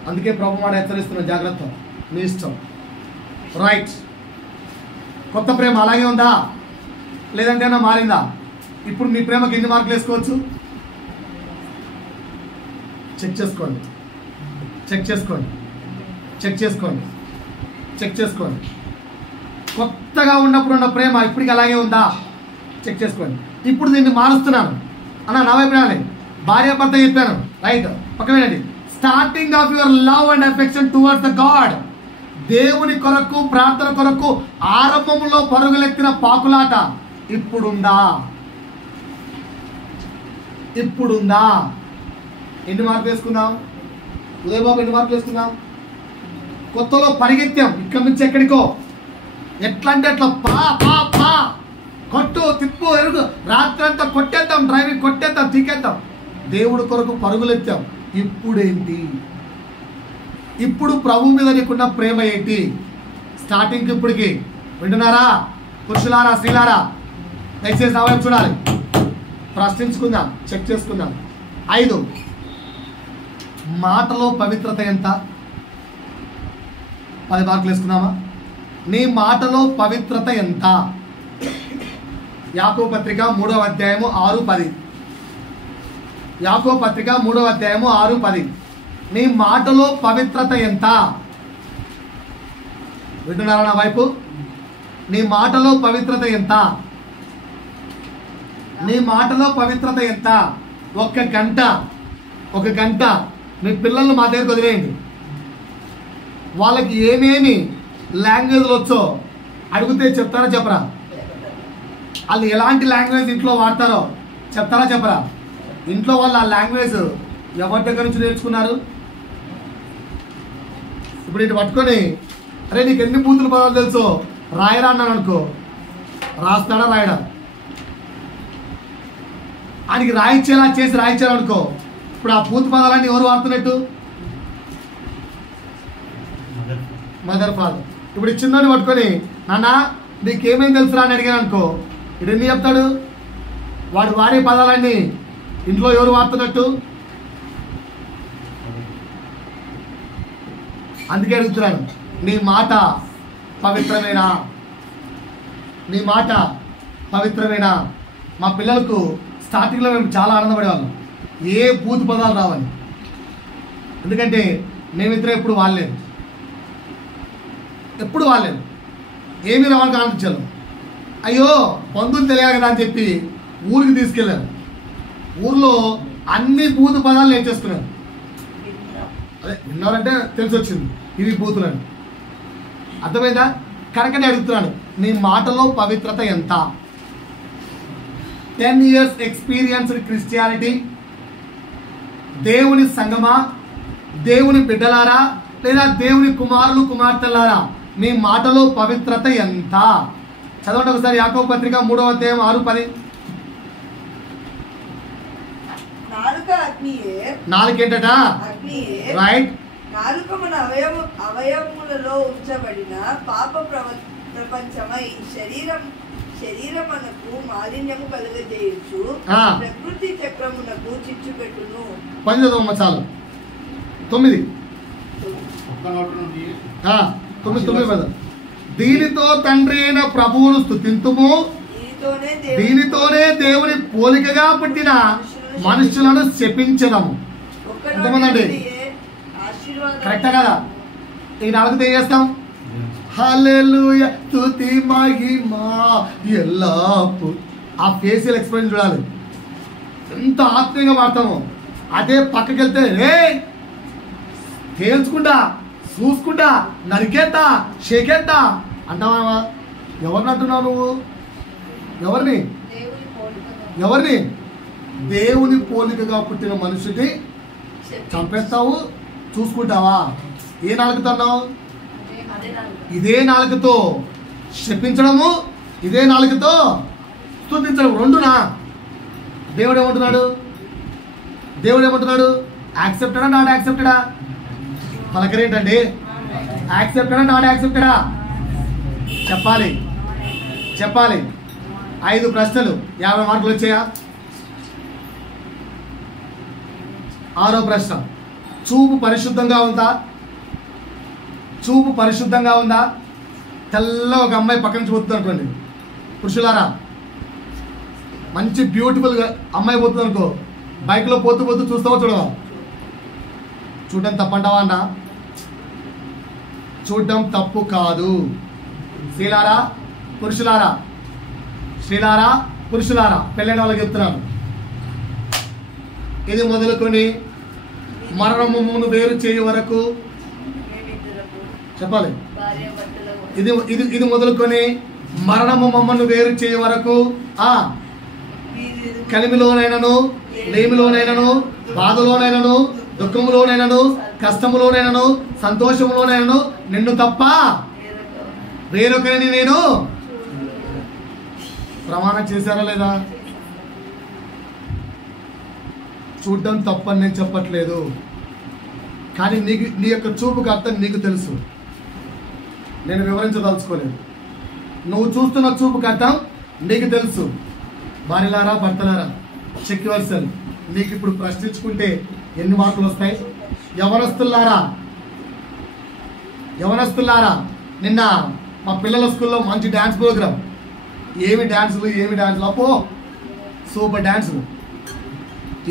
అందుకే ప్రభు మాట హెచ్చరిస్తున్నాడు, జాగ్రత్త, మీ ఇష్టం. రైట్. కొత్త ప్రేమ అలాగే ఉందా లేదంటే ఏమన్నా మారిందా? ఇప్పుడు మీ ప్రేమకి ఎన్ని మార్కులు వేసుకోవచ్చు? చెక్ చేసుకోండి, చెక్ చేసుకోండి, చెక్ చేసుకోండి, చెక్ చేసుకోండి. కొత్తగా ఉన్నప్పుడు ఉన్న ప్రేమ ఇప్పటికి అలాగే ఉందా? చెక్ చేసుకోండి. ఇప్పుడు దీన్ని మారుస్తున్నాను అన్న, నా వైపు రాలే. భార్య భర్త చెప్పాను, రైట్, పక్కనేనండి. Starting of your love and affection towards the God. దేవుని కొరకు ప్రార్థన కొరకు ఆరంభంలో పరుగులెత్తిన పాకులాట ఇప్పుడుందా? ఇప్పుడుందా? ఎన్ని మార్కులు వేసుకుందాం? ఉదయబాబు ఎన్ని మార్కులు వేసుకుందాం? కొత్తలో పరిగెత్తాం ఇక్కడి నుంచి ఎక్కడికో, ఎట్లా అంటే అట్లా పా పా పా కొట్టు తిప్పు ఎరుగు, రాత్రంతా కొట్టేద్దాం, డ్రైవింగ్ కొట్టేద్దాం, తీకేద్దాం, దేవుడి కొరకు పరుగులెత్తాం. ఇప్పుడేంటి? ఇప్పుడు ప్రభు మీద నీకున్న ప్రేమ ఏంటి? స్టార్టింగ్కి ఇప్పటికి వింటున్నారా? పురుషులారా, స్త్రీలారా, దయచేసి అవయం చూడాలి, ప్రశ్నించుకుందాం, చెక్ చేసుకుందాం. 5, మాటలో పవిత్రత ఎంత? 10 మార్కులు వేసుకుందామా? నీ మాటలో పవిత్రత ఎంత? యాకోబు పత్రిక 3వ అధ్యాయము 6-10. యాకోబు పత్రిక 3వ అధ్యాయము 6-10. నీ మాటలో పవిత్రత ఎంత? వింటున్నారా నా వైపు? నీ మాటలో పవిత్రత ఎంత? నీ మాటలో పవిత్రత ఎంత? ఒక గంట మీ పిల్లల్ని మా దగ్గరకు వదిలేయండి. వాళ్ళకి ఏమేమి లాంగ్వేజ్లు వచ్చో అడిగితే చెప్తారా చెప్పరా? వాళ్ళు ఎలాంటి లాంగ్వేజ్ ఇంట్లో వాడతారో చెప్తారా చెప్పరా? ఇంట్లో వాళ్ళు ఆ లాంగ్వేజ్ ఎవరి దగ్గర నుంచి నేర్చుకున్నారు? ఇప్పుడు ఇటు పట్టుకొని, అరే నీకు ఎన్ని బూతుల పదాలు తెలుసో రాయరా అన్నాను అనుకో, రాస్తాడా రాయడా? ఆయనకి రాయించేలా చేసి రాయించాలనుకో, ఇప్పుడు ఆ బూత్ పదాలన్నీ ఎవరు వాడుతున్నట్టు? Mother father. ఇప్పుడు చిన్నోని పట్టుకొని, నాన్న నీకేమేమి తెలుసురా అని అడిగాను అనుకో, ఇటు ఎన్ని చెప్తాడు? వాడు వాడే పదాలన్నీ ఇంట్లో ఎవరు వాడుతున్నట్టు? అందుకే అడుగుతున్నాను, నీ మాట పవిత్రమేనా? నీ మాట పవిత్రమేనా? మా పిల్లలకు స్టార్టింగ్లో మేము చాలా ఆనందపడేవాళ్ళం, ఏ బూత్ పదాలు రావాలి, ఎందుకంటే మేమిద్దరం ఎప్పుడు వాడలేదు, ఏమీ రావాలని ఆనందించాను. అయ్యో పందులు తెలియాలి కదా అని చెప్పి ఊరికి తీసుకెళ్ళారు. ఊర్లో అన్ని బూతు పదాలు నేర్చేసుకున్నారు. అదే విన్నారంటే తెలిసి వచ్చింది ఇవి బూతులని. అర్థమైందా? కరెక్ట్గా అడుగుతున్నాను, నీ మాటలో పవిత్రత ఎంత? 10 years ఎక్స్పీరియన్స్డ్ క్రిస్టియానిటీ, దేవుని సంగమా, దేవుని బిడ్డలారా, లేదా దేవుని కుమారులు కుమార్తెలారా, మీ మాటలో పవిత్రత ఎంత? చదవండి ఒకసారి యాకోబు పత్రిక 3వ అధ్యాయం 6-10. నాలుకేంటట? రైట్. నాలుక మన అవయవములలో ఉంచబడిన పాప ప్రపంచమై శరీరమునకు మాలిన్యము కలుగజేయచ్చు, ప్రకృతి చక్రమునకు చిచ్చు పెట్టును. 10 చదవమ్మ చాలు. 9 దీనితో తండ్రి అయిన ప్రభువును స్తుతింతుము, దీనితోనే దేవుని పోలికగా పుట్టిన మనుషులను శపించడము. ఎంతమంది కరెక్టా కదా? ఈ 4 ఏం చేస్తాం? హల్లెలూయా స్తుతి మహిమ ఎల్లప్పుడు. ఆ ఫేషియల్ ఎక్స్ప్రెషన్ చూడాలి, ఎంత ఆత్మీయంగా వాడతాము. అదే పక్కకి వెళ్తే రే తేల్చుకుంటా, చూసుకుంటా, నరికేద్దా, షేకేద్దా అంటావా? ఎవరిని అంటున్నావు నువ్వు? ఎవరిని? దేవుని పోలికగా పుట్టిన మనుషుని చంపేస్తావు, చూసుకుంటావా? ఏ నాలుగుతో అన్నావు? ఇదే నాలుగుతో శపించడము, ఇదే నాలుగుతో స్తుతించడం. రెండునా? దేవుడు ఏమంటున్నాడు? యాక్సెప్టెడా నాట్ యాక్సెప్టెడా? పలకరేంటండి? యాక్సెప్టెడా నాట్ యాక్సెప్టెడా? చెప్పాలి. 5 ప్రశ్నలు, 50 మార్కులు వచ్చాయా? 6వ ప్రశ్న, చూపు పరిశుద్ధంగా ఉందా? తెల్ల ఒక అమ్మాయి పక్క నుంచి పోతుంది అనుకోండి, పురుషులారా, మంచి బ్యూటిఫుల్ అమ్మాయి పోతుంది అనుకో, బైక్లో పోతూ చూస్తావో చూడవా? చూడడం తప్పంటావా అన్న? చూడడం తప్పు కాదు. స్త్రీలారా పురుషులారా, పెళ్ళైన వాళ్ళకి చెప్తున్నాను, ఇది మొదలుకొని మరణమును వేరు చేయ వరకు చెప్పాలి. ఇది ఇది ఇది మొదలుకొని మరణము మమ్మను వేరు చేయ వరకు కలిమిలోనైనను లేమిలోనైనను బాధలోనైనను దుఃఖములోనైనను కష్టములోనైనను సంతోషములోనైనను నిన్ను తప్ప వేరొకరిని నేను ప్రమాణం చేశారా లేదా? చూడడం తప్పని నేను చెప్పట్లేదు, కానీ నీకు నీ యొక్క చూపుకు అర్థం నీకు తెలుసు, నేను వివరించదలుచుకోలేదు. నువ్వు చూస్తున్న చూపుకు అర్థం నీకు తెలుసు. భార్యలారా భర్తలారా చెక్ యువర్ సెల్ఫ్. నీకు ఇప్పుడు ప్రశ్నించుకుంటే ఎన్ని మార్కులు వస్తాయి? యవనస్తులారా నిన్న మా పిల్లల స్కూల్లో మంచి డ్యాన్స్ ప్రోగ్రామ్. ఏమి డ్యాన్సులు అప్పో సూపర్ డ్యాన్సులు.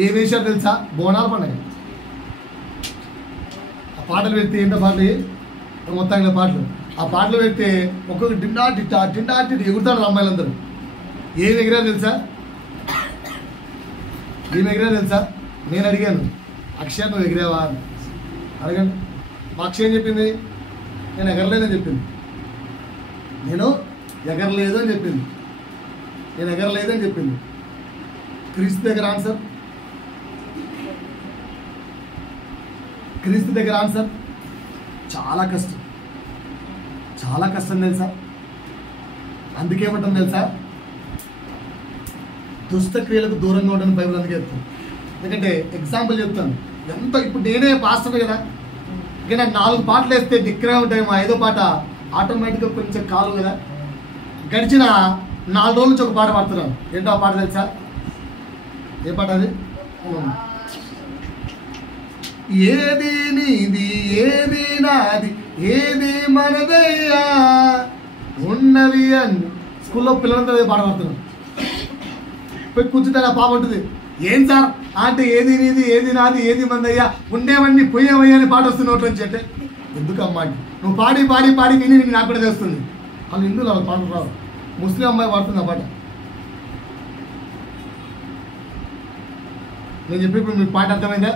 ఏం వేసారు తెలుసా? బోనాల పండుగ. ఆ పాటలు పెడితే ఏంటో పాటలు మొత్తంగా పాటలు. ఆ పాటలు పెడితే ఒక్కొక్క డిండా ఎగురుతాడు అమ్మాయిలందరూ. ఏం ఎగిరారు తెలుసా? నేను అడిగాను, అక్షయ నువ్వు ఎగిరావా అని అడగండి. మా అక్షయ ఏం చెప్పింది? నేను ఎగరలేదని చెప్పింది. నేను ఎగరలేదు అని చెప్పింది. క్రీస్తు దగ్గర ఆన్సర్ చాలా కష్టం తెలుసా? అందుకేమంటుంది తెలుసా? దుష్ట క్రియలకు దూరంగా ఉండని బైబిల్ అందుకే చెప్తాను. ఎందుకంటే ఎగ్జాంపుల్ చెప్తాను. ఎంత ఇప్పుడు నేనే పాస్టర్ కదా, ఇక నాకు 4 పాటలు వేస్తే డిక్కరే ఉంటాయి. మా 5వ పాట ఆటోమేటిక్గా కొంచెం కాలు కదా. గడిచిన 4 రోజుల నుంచి ఒక పాట పాడుతున్నాను. ఏంటో ఆ పాట తెలుసా? ఏ పాట అది? ఏది నీది ఏది నాది ఏది మనదయ్యా ఉన్నవి అని స్కూల్లో పిల్లలంతా పాట పాడుతున్నాను. పోయి కూర్చుంటే నా పాప ఉంటుంది, ఏం సార్ అంటే ఏది నీది ఏది నాది ఏది మందయ్యా ఉండేవన్నీ పోయేవయ్యా అని పాట వస్తున్న నోట్ల నుంచి. అంటే ఎందుకు అమ్మా నువ్వు పాడి విని నాకు కూడా తెలుస్తుంది. వాళ్ళు హిందువులు వాళ్ళు పాటలు రావు. ముస్లిం అమ్మాయి పాడుతుంది ఆ పాట. నేను చెప్పి మీకు పాట అర్థమైందా?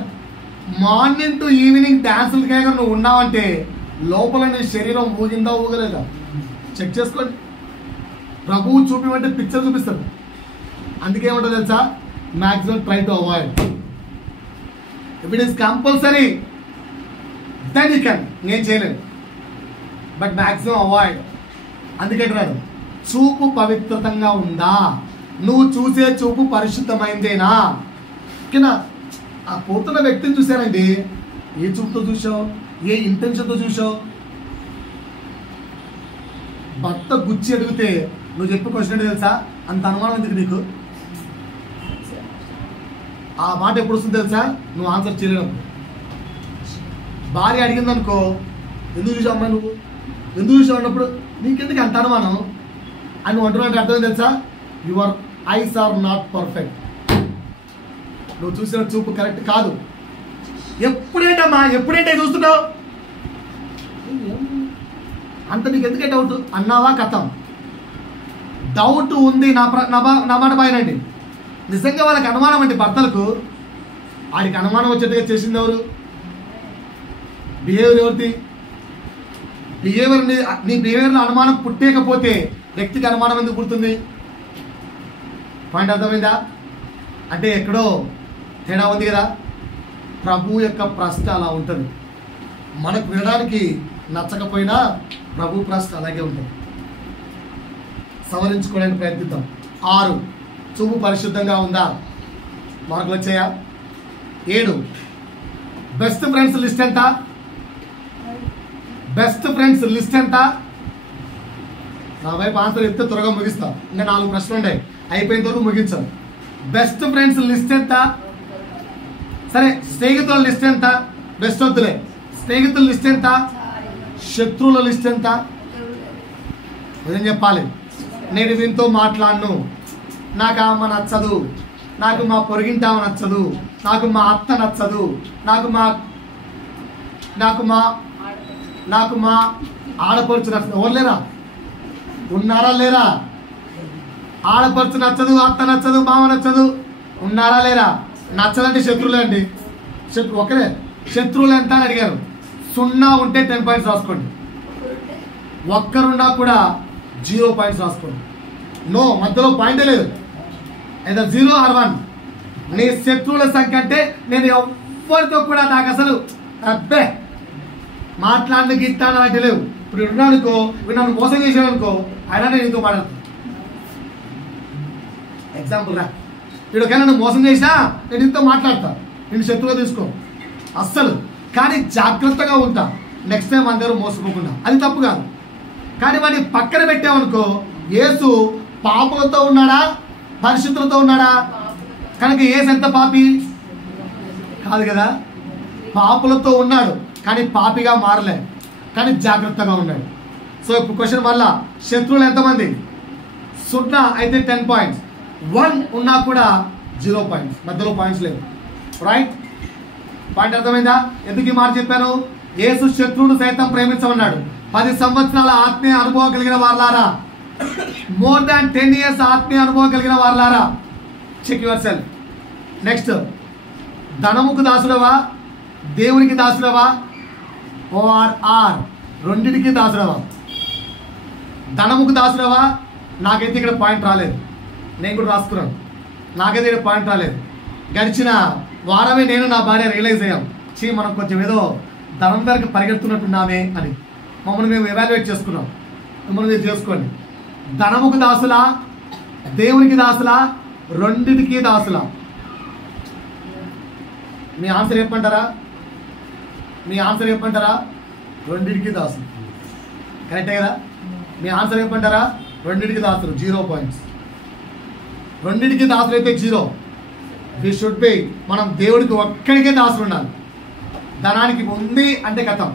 మార్నింగ్ టు ఈవినింగ్ డ్యాన్సులకే నువ్వు ఉన్నావంటే లోపల నీ శరీరం ఊగిందా ఊగలేదా చెక్ చేసుకోండి. ప్రభువు చూపిమంటే పిక్చర్ చూపిస్తాడు. అందుకే ఏమంటుంది తెలుసా? Maximum try to avoid. If it is compulsory then you can. నేను చేయలేను, బట్ మ్యాక్సిమం అవాయిడ్. అందుకే రాదు. చూపు పవిత్రతంగా ఉందా? నువ్వు చూసే చూపు పరిశుద్ధమైందేనా? ఓకేనా? ఆ పోతున్న వ్యక్తిని చూశానండి, ఏ చూపుతో చూసావు? ఏ ఇంటెన్షన్తో చూసావు? భర్త గుచ్చి అడిగితే నువ్వు చెప్పే క్వశ్చన్ ఏంటి తెలుసా? అంత అనుమానం ఎందుకు నీకు? ఆ మాట ఎప్పుడు వస్తుంది తెలుసా? నువ్వు ఆన్సర్ చేయలేనప్పుడు. భార్య అడిగింది అనుకో, ఎందుకు చూసావు అమ్మా నువ్వు ఎందుకు చూసావు అన్నప్పుడు నీకెందుకు అంత అనుమానం అని నువ్వు అంటున్నట్టు అర్థం తెలుసా? Your eyes are not perfect. నువ్వు చూసిన చూపు కరెక్ట్ కాదు. ఎప్పుడేంటే చూస్తున్నావు అంత నీకు ఎందుకే డౌట్ అన్నావా? కథం డౌట్ ఉంది. నా మాట పైనండి. నిజంగా వాళ్ళకి అనుమానం అంటే భర్తలకు, వాడికి అనుమానం వచ్చేట్టుగా చేసింది ఎవరు? బిహేవియర్ ఎవరిది? నీ బిహేవియర్లో అనుమానం పుట్టేకపోతే వ్యక్తికి అనుమానం ఎందుకు పుడుతుంది? పాయింట్ అర్థమైందా? అంటే ఎక్కడో తేడా ఉంది కదా. ప్రభు యొక్క ప్రశ్న అలా ఉంటుంది. మనకు వినడానికి నచ్చకపోయినా ప్రభు ప్రశ్న అలాగే ఉంటుంది. సవరించుకోవడానికి ప్రయత్నిద్దాం. 6 చూపు పరిశుద్ధంగా ఉందా? మార్కులు వచ్చాయా? 7 బెస్ట్ ఫ్రెండ్స్ లిస్ట్ ఎంత? నా వైపు ఆన్సర్ చెప్తే త్వరగా ముగిస్తాం. ఇంకా 4 ప్రశ్నలు ఉన్నాయి, అయిపోయిన వరకు ముగించాం. బెస్ట్ ఫ్రెండ్స్ లిస్ట్ ఎంత? సరే, స్నేహితుల లిస్ట్ ఎంత? బెస్ట్ వద్దులే. స్నేహితుల లిస్ట్ ఎంత? శత్రువుల లిస్ట్ ఎంత? ఏం చెప్పాలి? నేను వీనితో మాట్లాడను, నాకు ఆమె నచ్చదు, నాకు మా పొరిగింటి ఆమె నచ్చదు, నాకు మా అత్త నచ్చదు, నాకు మా ఆడపడుచు నచ్చదు. ఎవరు లేరా? ఉన్నారా లేరా? ఆడపడుచు నచ్చదు, అత్త నచ్చదు, మామ నచ్చదు. ఉన్నారా లేరా? నచ్చదంటే శత్రువులే అండి. ఒకరే శత్రువులు ఎంత అని అడిగారు. 0 ఉంటే 10 పాయింట్స్ రాసుకోండి. ఒక్కరున్నా కూడా 0 పాయింట్స్ రాసుకోండి. నో, మధ్యలో పాయింటే లేదు. అయితే 0 or 1. నీ శత్రువుల సంఖ్య అంటే నేను ఎవరితో కూడా నాకు అసలు అబ్బే మాట్లాడిన గిట్టాను అంటే లేవు. ఇప్పుడు ఉన్నానుకో, ఇప్పుడు నన్ను మోసం చేసాను అనుకో, అయినా నేను ఇంకో మాట్లాడతాను. ఎగ్జాంపుల్ రా, ఇప్పుడు కానీ నన్ను మోసం చేసినా నేను ఇంతో మాట్లాడతా, నేను శత్రువుగా తీసుకో అస్సలు. కానీ జాగ్రత్తగా ఉంటా, నెక్స్ట్ టైం అందరూ మోసపోకుండా. అది తప్పు కాదు. కానీ వాడిని పక్కన పెట్టామనుకో, యేసు పాపులతో ఉన్నాడా పరిశుద్ధులతో ఉన్నాడా? కనుక యేసు ఎంత పాపి కాదు కదా, పాపులతో ఉన్నాడు కానీ పాపిగా మారలే, కానీ జాగ్రత్తగా ఉన్నాడు. సో ఇప్పుడు క్వశ్చన్ వల్ల శత్రువులు ఎంతమంది? 0 అయితే 10 పాయింట్స్, 1 ఉన్నా కూడా 0 పాయింట్స్, మధ్యలో పాయింట్స్ లేవు. రైట్, పాయింట్ అర్థమైందా? ఎందుకు ఈ మాట చెప్పాను? యేసు శత్రువును సైతం ప్రేమించమన్నాడు. 10 సంవత్సరాల ఆత్మీయ అనుభవం కలిగిన వారులారా, మోర్ దాన్ 10 years ఆత్మీయ అనుభవం కలిగిన వారులారా, చెక్ యువర్ సెల్ఫ్. నెక్స్ట్, ధనముకు దాసుడవా దేవునికి దాసుడవా? OR రెండిటికి దాసుడవా? ధనముకు దాసుడవా? నాకైతే ఇక్కడ పాయింట్ రాలేదు, నేను కూడా రాసుకున్నాను. నాకైతే ఇక్కడ పాయింట్ రాలేదు. గడిచిన వారమే నేను నా భార్య రియలైజ్ అయ్యాం, మనం కొంచెం ఏదో ధనం వరకు పరిగెడుతున్నట్టున్నామే అని. మమ్మల్ని మేము ఎవాల్యుయేట్ చేసుకున్నాం. మిమ్మల్ని మీరు చేసుకోండి. ధనముకు దాసులా దేవునికి దాసులా? రెండిటికి దాసులా? మీ ఆన్సర్ చెప్పంటారా? మీ ఆన్సర్ చెప్పంటారా? రెండిటికి దాసులు. కరెక్టే కదా? మీ ఆన్సర్ చెప్పంటారా? రెండిటికి దాసులు. 0 పాయింట్స్. రెండిటికి దాసులు అయితే 0. వి షుడ్ బి, మనం దేవుడికి ఒక్కడికే దాసులు ఉండాలి. ధనానికి ఉంది అంటే కథం.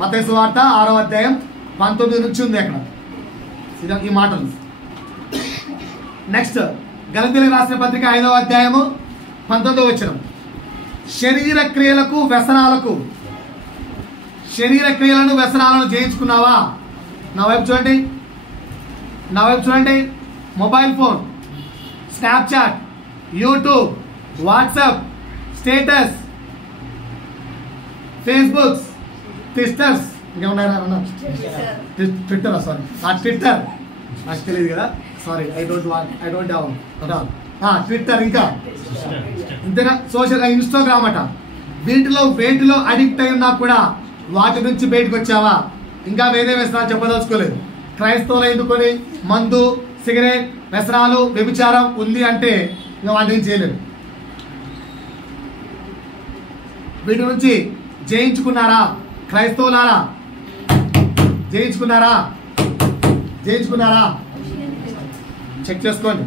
మత్తయి సువార్త 6వ అధ్యాయం 19 నుంచి ఉంది అక్కడ ఈ మాటలు. నెక్స్ట్, గలతీయులకు రాసిన పత్రిక 5వ అధ్యాయము 19వ వచనం. శరీర క్రియలకు వ్యసనాలకు, శరీర క్రియలను వ్యసనాలను జయించుకున్నావా? నా వైపు చూడండి, నా వైపు చూడండి. Mobile phone, Snapchat, YouTube, WhatsApp status, Facebooks, tweeters, ఇంకేమన్నా? ట్విట్టరా? సారీ, ట్విట్టర్ నాకు తెలియదు కదా, sorry. I don't have Twitter. ఇంకా ఇంతగా సోషల్ ఇన్స్టాగ్రామ్ అట. వేటిలో అడిక్ట్ అయి ఉన్నా కూడా వాటి నుంచి బయటకు వచ్చావా? ఇంకా వేరే వ్యసనాలు చెప్పదలుచుకోలేదు. క్రైస్తవులు ఎందుకొని మందు, సిగరెట్, వ్యసనాలు, వ్యభిచారం ఉంది అంటే ఇంకా వాటి నుంచి చేయలేదు. వీటి నుంచి జయించుకున్నారా క్రైస్తవులారా? జయించుకున్నారా? జయించుకున్నారా? చెక్ చేసుకోండి.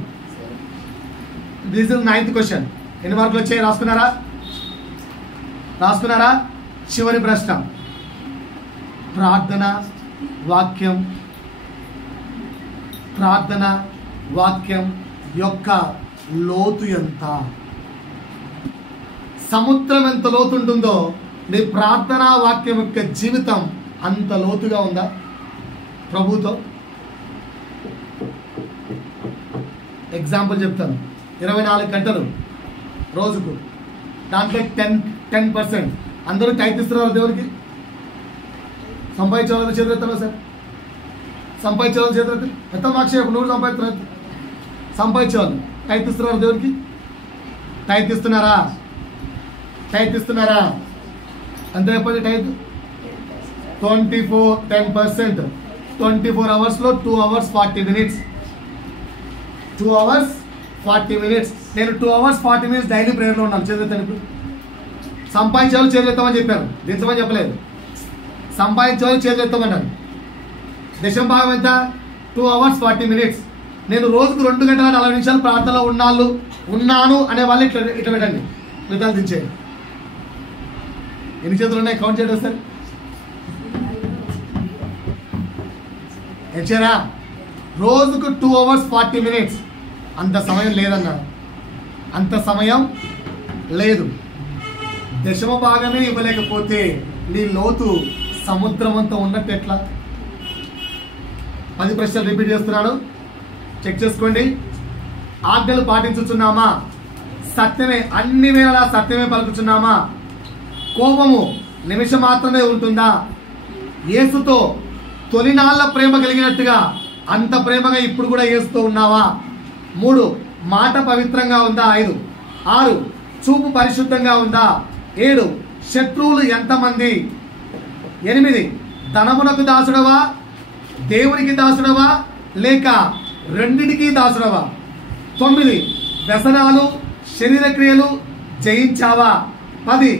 This is 9th question. ఎన్ని మార్కులు వచ్చాయి? రాసుకున్నారా? రాసుకున్నారా? చివరి ప్రశ్న, ప్రార్థన వాక్యం, ప్రార్థన వాక్యం యొక్క లోతు ఎంత? సముద్రం ఎంత లోతు ఉంటుందో నీ ప్రార్థనా వాక్యం యొక్క జీవితం అంత లోతుగా ఉందా ప్రభుతో? ఎగ్జాంపుల్ చెప్తాను. 24 గంటలు రోజుకు, దాంట్లో 10% అందరూ టైప్ ఇస్తున్నారు దేవునికి. సంపాదించాలని చేతులు ఎత్తారా సార్? సంపాదించాలని చేతులు ఎత్తారు. ఎంత మార్క్స్ నువ్వు సంపాదిస్తున్నారు? సంపాదించేవాళ్ళు టైప్ ఇస్తున్నారు దేవునికి. టైప్ ఇస్తున్నారా? టైప్ ఇస్తున్నారా? ఎంత చెప్పండి టైప్? 10%. 24 అవర్స్లో 2 hours 40 minutes. 2 hours 40 minutes. నేను 2 hours 40 minutes డైలీ ప్రేయర్లో ఉన్నాను. చేతులెత్తాను. ఇప్పుడు సంపాదించేవాళ్ళు చేతులు ఎత్తామని చెప్పారు, దించమని చెప్పలేదు. సంపాదించేవాళ్ళు చేతులు ఎత్తామన్నాను. దశమ భాగం ఎంత? 2 hours 40 minutes. నేను రోజుకు 2 గంటల 40 నిమిషాలు ప్రార్థనలో ఉన్నాను అనే వాళ్ళు ఇట్లా పెట్టండి, మిగతాలు దించేయండి. ఎన్ని చేతులు ఉన్నాయి కౌంట్ చేయడం సార్? ఎంచారా? రోజుకు 2 hours 40 minutes. అంత సమయం లేదన్నారు, అంత సమయం లేదు. దశమ భాగమే ఇవ్వలేకపోతే నీ లోతు సముద్రం అంతా ఉన్నట్టు ఎట్లా? 10 ప్రశ్నలు రిపీట్ చేస్తున్నాను, చెక్ చేసుకోండి. ఆజ్ఞలు పాటించుచున్నామా? సత్యమే, అన్ని వేళలా సత్యమే పలుకుచున్నామా? కోపము నిమిషం మాత్రమే ఉంటుందా? యేసుతో తొలినాళ్ళ ప్రేమ కలిగినట్టుగా అంత ప్రేమగా ఇప్పుడు కూడా యేసుతో ఉన్నావా? 3 మాట పవిత్రంగా ఉందా? 5 6 చూపు పరిశుద్ధంగా ఉందా? 7 శత్రువులు ఎంతమంది? 8 ధనమునకు దాసుడవా, దేవునికి దాసుడవా, లేక రెండిటికి దాసుడవా? 9 వ్యసనాలు శరీర క్రియలు జయించావా? 10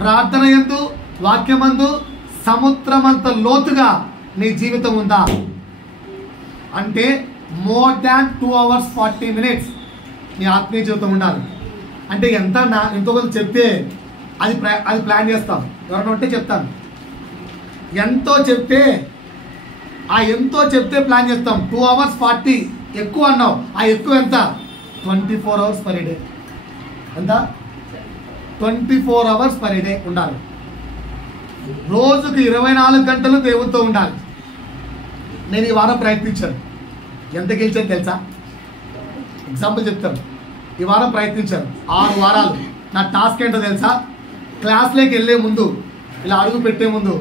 ప్రార్థన యందు వాక్యమందు సముద్రమంత లోతుగా నీ జీవితం ఉందా? అంటే మోర్ దాన్ 2 hours 40 minutes నీ ఆత్మీయ జీవితం ఉండాలి. అంటే ఎంత ఎంతో కొంత చెప్తే అది ప్లాన్ చేస్తాం. ఎవరైనా ఉంటే చెప్తాను. ఎంతో చెప్తే ప్లాన్ చేస్తాం. 2 hours 40 ఎక్కువ అన్నావు. ఆ ఎక్కువ ఎంత? 24 hours per day. ఎంత? 24 hours per day ఉండాలి. రోజుకు 24 గంటలు దేవునితో ఉండాలి. నేను ఈ వారం ప్రయత్నించాను. ఎంత గెలిచాను తెలుసా? ఎగ్జాంపుల్ చెప్తాను. ఈ వారం ప్రయత్నించాను 6 వారాలు. నా టాస్క్ ఏంటో తెలుసా? క్లాస్లోకి వెళ్ళే ముందు, ఇలా అడుగు పెట్టే ముందు,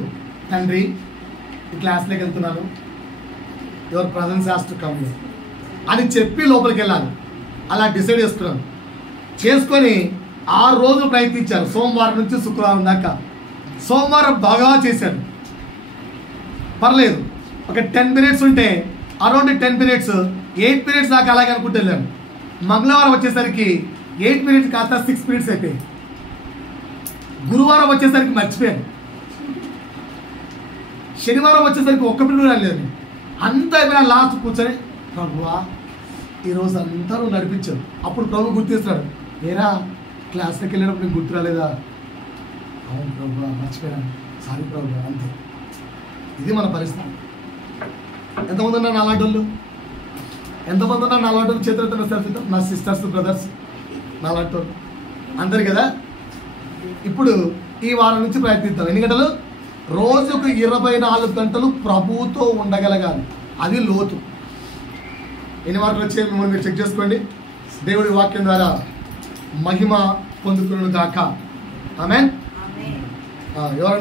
తండ్రి ఈ క్లాస్లోకి వెళ్తున్నాను, your presence has to come అని చెప్పి లోపలికి వెళ్ళాలి. అలా డిసైడ్ చేసుకొని 6 రోజులు ప్రయత్నించాను. సోమవారం నుంచి శుక్రవారం దాకా. సోమవారం బాగా చేశాను, పర్లేదు. ఒక 10 minutes ఉంటే అరౌండ్ 10 minutes 8 minutes దాకా అలాగే అనుకుంటూ వెళ్ళాను. మంగళవారం వచ్చేసరికి 8 minutes కాస్త 6 minutes అయిపోయాయి. గురువారం వచ్చేసరికి మర్చిపోయాను. శనివారం వచ్చేసరికి 1 minute రాలేదు. అంతా అయిపోయినా లాస్ట్ కూర్చొని, ప్రభువా ఈరోజు అంతా నువ్వు నడిపించావు. అప్పుడు ప్రభు గుర్తిస్తాడు, ఏరా క్లాస్లోకి వెళ్ళినప్పుడు నీకు గుర్తు రాలేదా? అవును ప్రభు, మర్చిపోయాను, సారీ ప్రభు. అంతే. ఇది మన పరిస్థితి. ఎంతమంది ఉన్నారు నాలాంటి వాళ్ళు? ఎంతమంది ఉన్నారు నాలాంటి వాళ్ళు? చేతులతో సెల్ఫీతో నా సిస్టర్స్ బ్రదర్స్ నాలాంటి వాళ్ళు అందరు కదా. ఇప్పుడు ఈ వారం నుంచి ప్రయత్నిస్తాం. ఎన్ని గంటలు? రోజుకు 24 గంటలు ప్రభువుతో ఉండగలగాలి. అది లోతు. ఎన్ని మార్కులు వచ్చాయి మిమ్మల్ని మీరు చెక్ చేసుకోండి. దేవుడి వాక్యం ద్వారా మహిమ పొందుకును గాక. ఆమేన్. ఎవరన్నా